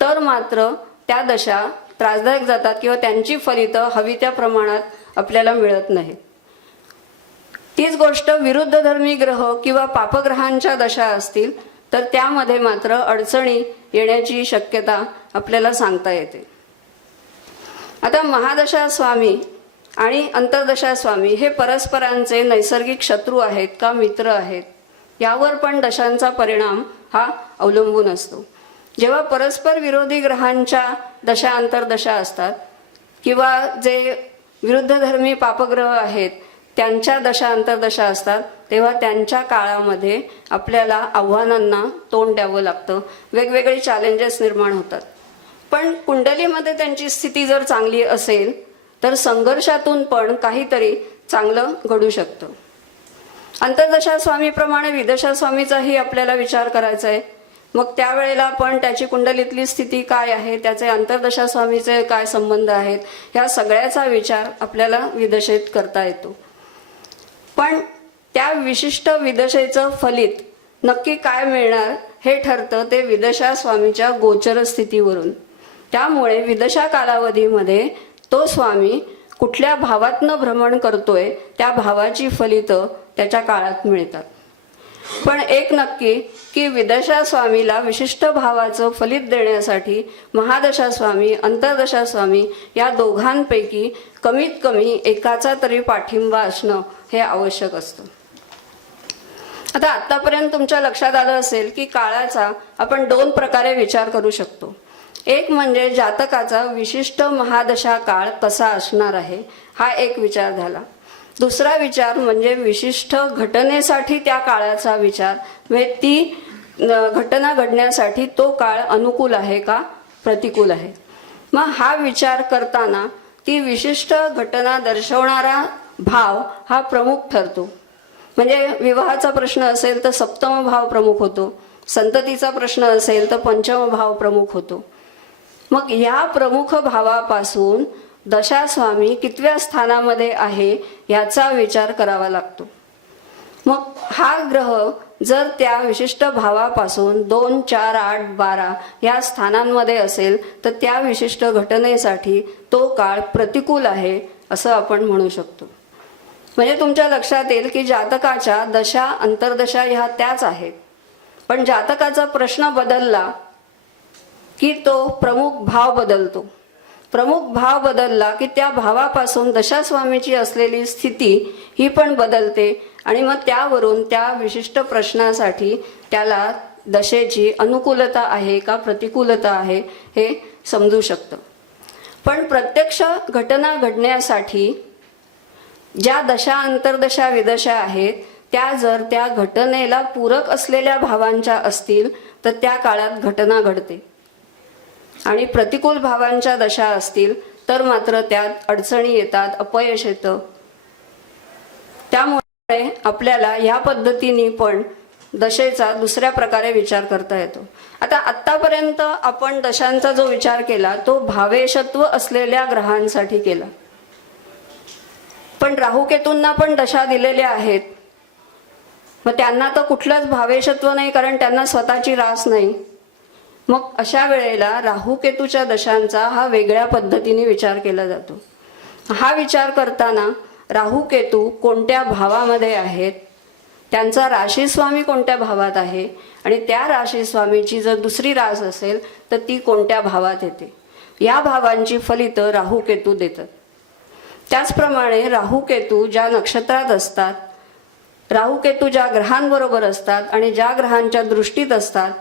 तर मात्र त्या दशा त्रासदायक जातात किंवा त्यांची फलितं हवी त्या प्रमाणात आपल्याला मिळत नाहीत. तीच गोष्ट विरुद्धधर्मी ग्रह किंवा पापग्रहांच्या दशा असतील तर त्यामध्ये मात्र अडचणी येण्याची शक्यता आपल्याला सांगता येते. आता महादशा स्वामी आणि अंतर्दशा स्वामी हे परस्परांचे नैसर्गिक शत्रू आहेत का मित्र आहेत यावर पण दशांचा परिणाम हा अवलंबून असतो. जेव्हा परस्पर विरोधी ग्रहांच्या दशा अंतर्दशा असतात किंवा जे विरुद्धधर्मी पापग्रह आहेत त्यांच्या दशा अंतर्दशा असतात तेव्हा त्यांच्या काळामध्ये आपल्याला आव्हानांना तोंड द्यावं लागतं, वेगवेगळे चॅलेंजेस निर्माण होतात. पण कुंडलीमध्ये त्यांची स्थिती जर चांगली असेल तर संघर्षातून पण काहीतरी चांगलं घडू शकतं. अंतर्दशा स्वामीप्रमाणे विदशा स्वामीचाही आपल्याला विचार करायचा आहे. मग त्यावेळेला पण त्याची कुंडलीतली स्थिती काय आहे, त्याचे अंतर्दशा स्वामीचे काय संबंध आहेत, ह्या सगळ्याचा विचार आपल्याला विदशेत करता येतो. पण त्या विशिष्ट विदशेचं फलित नक्की काय मिळणार हे ठरतं ते विदशा स्वामीच्या गोचर स्थितीवरून. त्यामुळे विदशा कालावधीमध्ये तो स्वामी कुठल्या भावातनं भ्रमण करतोय त्या भावाची फलितं त्याच्या काळात मिळतात. पण एक नक्की की विदशा स्वामीला विशिष्ट भावाचं फलित देण्यासाठी महादशा स्वामी, अंतर्दशा स्वामी या दोघांपैकी कमीत कमी एकाचा तरी पाठिंबा असणं हे आवश्यक असतं. आता आतापर्यंत तुमच्या लक्षात आलं असेल की काळाचा आपण 2 प्रकारे विचार करू शकतो. एक म्हणजे जातकाचा विशिष्ट महादशा काळ कसा असणार आहे हा एक विचार झाला. दुसरा विचार म्हणजे विशिष्ट घटनेसाठी त्या काळाचा विचार, म्हणजे ती घटना घडण्यासाठी तो काळ अनुकूल आहे का प्रतिकूल आहे. मग हा विचार करताना ती विशिष्ट घटना दर्शवणारा भाव हा प्रमुख ठरतो. म्हणजे विवाहाचा प्रश्न असेल तर सप्तम भाव प्रमुख होतो, संततीचा प्रश्न असेल तर पंचम भाव प्रमुख होतो. मग या प्रमुख भावापासून दशा स्वामी कितव्या स्थानामध्ये आहे याचा विचार करावा लागतो. मग हा ग्रह जर त्या विशिष्ट भावापासून 2, 4, 8, 12 या स्थानांमध्ये असेल तर त्या विशिष्ट घटनेसाठी तो काळ प्रतिकूल आहे असं आपण म्हणू शकतो. म्हणजे तुमच्या लक्षात येईल की जातकाच्या दशा अंतर्दशा ह्या त्याच आहेत, पण जातकाचा प्रश्न बदलला की तो प्रमुख भाव बदलतो. प्रमुख भाव बदलला की त्या भावापासून दशा स्वामीची असलेली स्थिती ही पण बदलते आणि मग त्यावरून त्या विशिष्ट प्रश्नासाठी त्याला दशेची अनुकूलता आहे का प्रतिकूलता आहे हे समजू शकतं. पण प्रत्यक्ष घटना घडण्यासाठी ज्या दशा अंतर्दशा विदशा आहेत त्या जर त्या घटनेला पूरक असलेल्या भावांच्या असतील तर त्या काळात घटना घडते, आणि प्रतिकूल भावांच्या दशा असतील तर मात्र त्यात अडचणी येतात, अपयश येतं. त्यामुळे आपल्याला या पद्धतीने पण दशेचा दुसऱ्या प्रकारे विचार करता येतो. आता आत्तापर्यंत आपण दशांचा जो विचार केला तो भावेशत्व असलेल्या ग्रहांसाठी केला, पण राहुकेतूंना पण दशा दिलेल्या आहेत. मग त्यांना तर कुठलंच भावेशत्व नाही, कारण त्यांना स्वतःची रास नाही. मग अशा वेळेला राहुकेतूच्या दशांचा हा वेगळ्या पद्धतीने विचार केला जातो. हा विचार करताना राहुकेतू कोणत्या भावामध्ये आहेत, त्यांचा राशीस्वामी कोणत्या भावात आहे, आणि त्या राशीस्वामीची जर दुसरी रास असेल तर ती कोणत्या भावात येते, या भावांची फलितं राहुकेतू देतात. त्याचप्रमाणे राहुकेतू ज्या नक्षत्रात असतात, राहुकेतू ज्या ग्रहांबरोबर असतात आणि ज्या ग्रहांच्या दृष्टीत असतात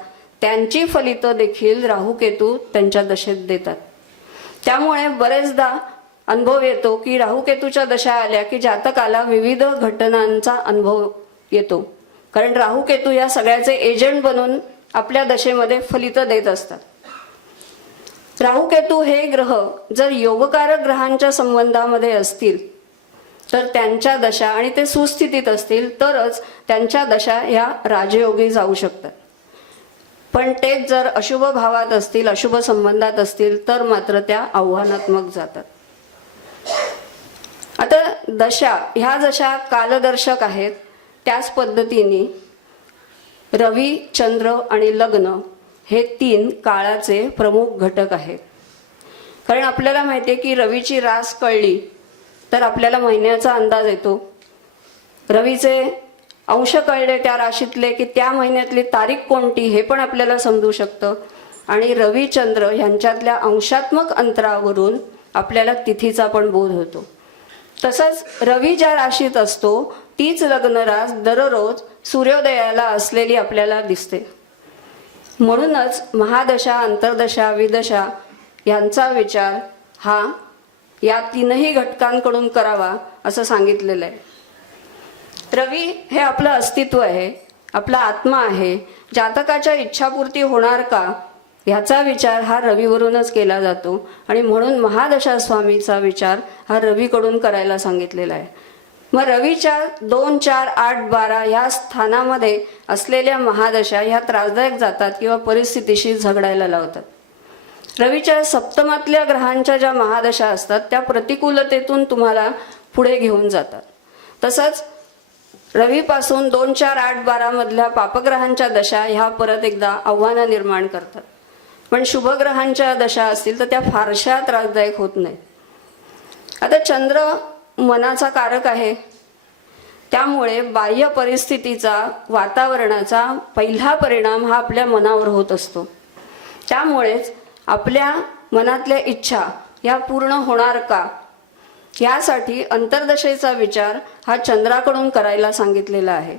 त्यांची फलितं देखील राहुकेतू त्यांच्या दशेत देतात. त्यामुळे बरेचदा अनुभव येतो की राहुकेतूच्या दशा आल्या की जातकाला विविध घटनांचा अनुभव येतो, कारण राहुकेतू या सगळ्याचे एजंट बनून आपल्या दशेमध्ये फलितं देत असतात. राहुकेतू हे ग्रह जर योगकारक ग्रहांच्या संबंधामध्ये असतील तर त्यांच्या दशा, आणि ते सुस्थितीत असतील तरच त्यांच्या दशा ह्या राजयोगी जाऊ शकतात. पण तेच जर अशुभ भावात असतील, अशुभ संबंधात असतील तर मात्र त्या आव्हानात्मक जातात. आता दशा ह्या जशा कालदर्शक आहेत त्याच पद्धतीने रवी, चंद्र आणि लग्न हे 3 काळाचे प्रमुख घटक आहेत. कारण आपल्याला माहिती आहे की रवीची रास कळली तर आपल्याला महिन्याचा अंदाज येतो. रवीचे अंश कळले त्या राशीतले की त्या महिन्यातली तारीख कोणती हे पण आपल्याला समजू शकतं, आणि रवी चंद्र यांच्यातल्या अंशात्मक अंतरावरून आपल्याला तिथीचा पण बोध होतो. तसंच रवी ज्या राशीत असतो तीच लग्न रास दररोज सूर्योदयाला असलेली आपल्याला दिसते. म्हणूनच महादशा, अंतर्दशा, विदशा यांचा विचार हा या 3ही घटकांकडून करावा असं सांगितलेलं आहे. रवी हे आपलं अस्तित्व आहे, आपला आत्मा आहे. जातकाच्या इच्छापूर्ती होणार का ह्याचा विचार हा रवीवरूनच केला जातो, आणि म्हणून महादशा स्वामीचा विचार हा रवीकडून करायला सांगितलेला आहे. मग रवीच्या 2, 4, 8, 12 या स्थानामध्ये असलेल्या महादशा ह्या त्रासदायक जातात किंवा परिस्थितीशी झगडायला लावतात. रवीच्या सप्तमातल्या ग्रहांच्या ज्या महादशा असतात त्या प्रतिकूलतेतून तुम्हाला पुढे घेऊन जातात. तसंच रवीपासून 2, 4, 8, 12 मधल्या पापग्रहांच्या दशा ह्या परत एकदा आव्हानं निर्माण करतात. पण शुभग्रहांच्या दशा असतील तर त्या फारशा त्रासदायक होत नाहीत. आता चंद्र मनाचा कारक आहे, त्यामुळे बाह्य परिस्थितीचा, वातावरणाचा पहिला परिणाम हा आपल्या मनावर होत असतो. त्यामुळेच आपल्या मनातल्या इच्छा या पूर्ण होणार का, यासाठी अंतर्दशेचा विचार हा चंद्राकडून करायला सांगितलेला आहे.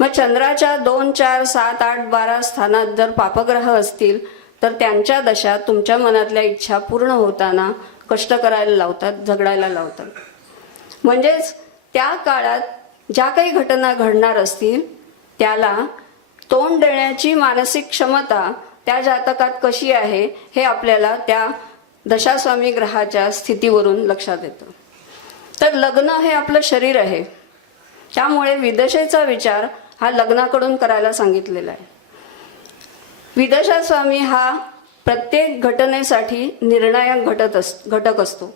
मग चंद्राच्या 2, 4, 7, 8, 12 स्थानात जर पापग्रह असतील तर त्यांच्या दशा तुमच्या मनातल्या इच्छा पूर्ण होताना कष्ट करायला लावतात, झगडायला लावतात. म्हणजेच त्या काळात ज्या काही घटना घडणार असतील त्याला तोंड देण्याची मानसिक क्षमता त्या जातकात कशी आहे हे आपल्याला त्या दशास्वामी ग्रहाच्या स्थितीवरून लक्षात येतं. तर लग्न हे आपलं शरीर आहे, त्यामुळे विदशेचा विचार हा लग्नाकडून करायला सांगितलेला आहे. विदशा स्वामी हा प्रत्येक घटनेसाठी निर्णायक घटक असतो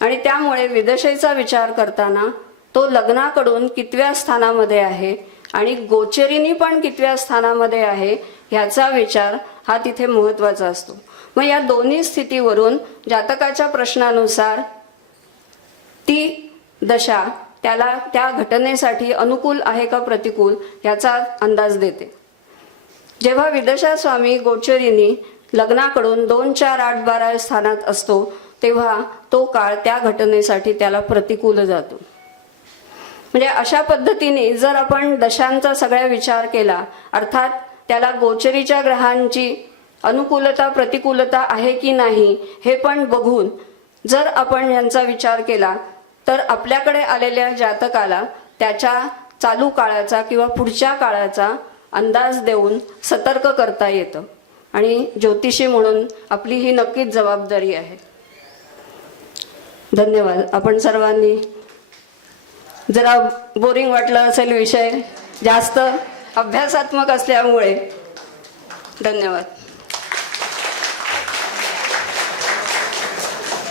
आणि त्यामुळे विदशेचा विचार करताना तो लग्नाकडून कितव्या स्थानामध्ये आहे आणि गोचरीनी पण कितव्या स्थानामध्ये आहे ह्याचा विचार हा तिथे महत्त्वाचा असतो. मग या दोन्ही स्थितीवरून जातकाच्या प्रश्नानुसार ती दशा त्याला त्या घटनेसाठी अनुकूल आहे का प्रतिकूल याचा अंदाज देते. जेव्हा विदशा स्वामी गोचरीनी लग्नाकडून 2, 4, 8, 12 स्थानात असतो तेव्हा तो काळ त्या घटनेसाठी त्याला प्रतिकूल जातो. म्हणजे अशा पद्धतीने जर आपण दशांचा सगळा विचार केला, अर्थात त्याला गोचरीच्या ग्रहांची अनुकूलता प्रतिकूलता आहे की नाही हे पण बघून जर आपण यांचा विचार केला तर आपल्याकडे आलेल्या जातकाला त्याच्या चालू काळाचा किंवा पुढच्या काळाचा अंदाज देऊन सतर्क करता येतं. आणि ज्योतिषी म्हणून आपली ही नक्कीच जबाबदारी आहे. धन्यवाद. आपण सर्वांनी, जरा बोरिंग वाटलं असेल विषय, जास्त अभ्यासात्मक असल्यामुळे, धन्यवाद.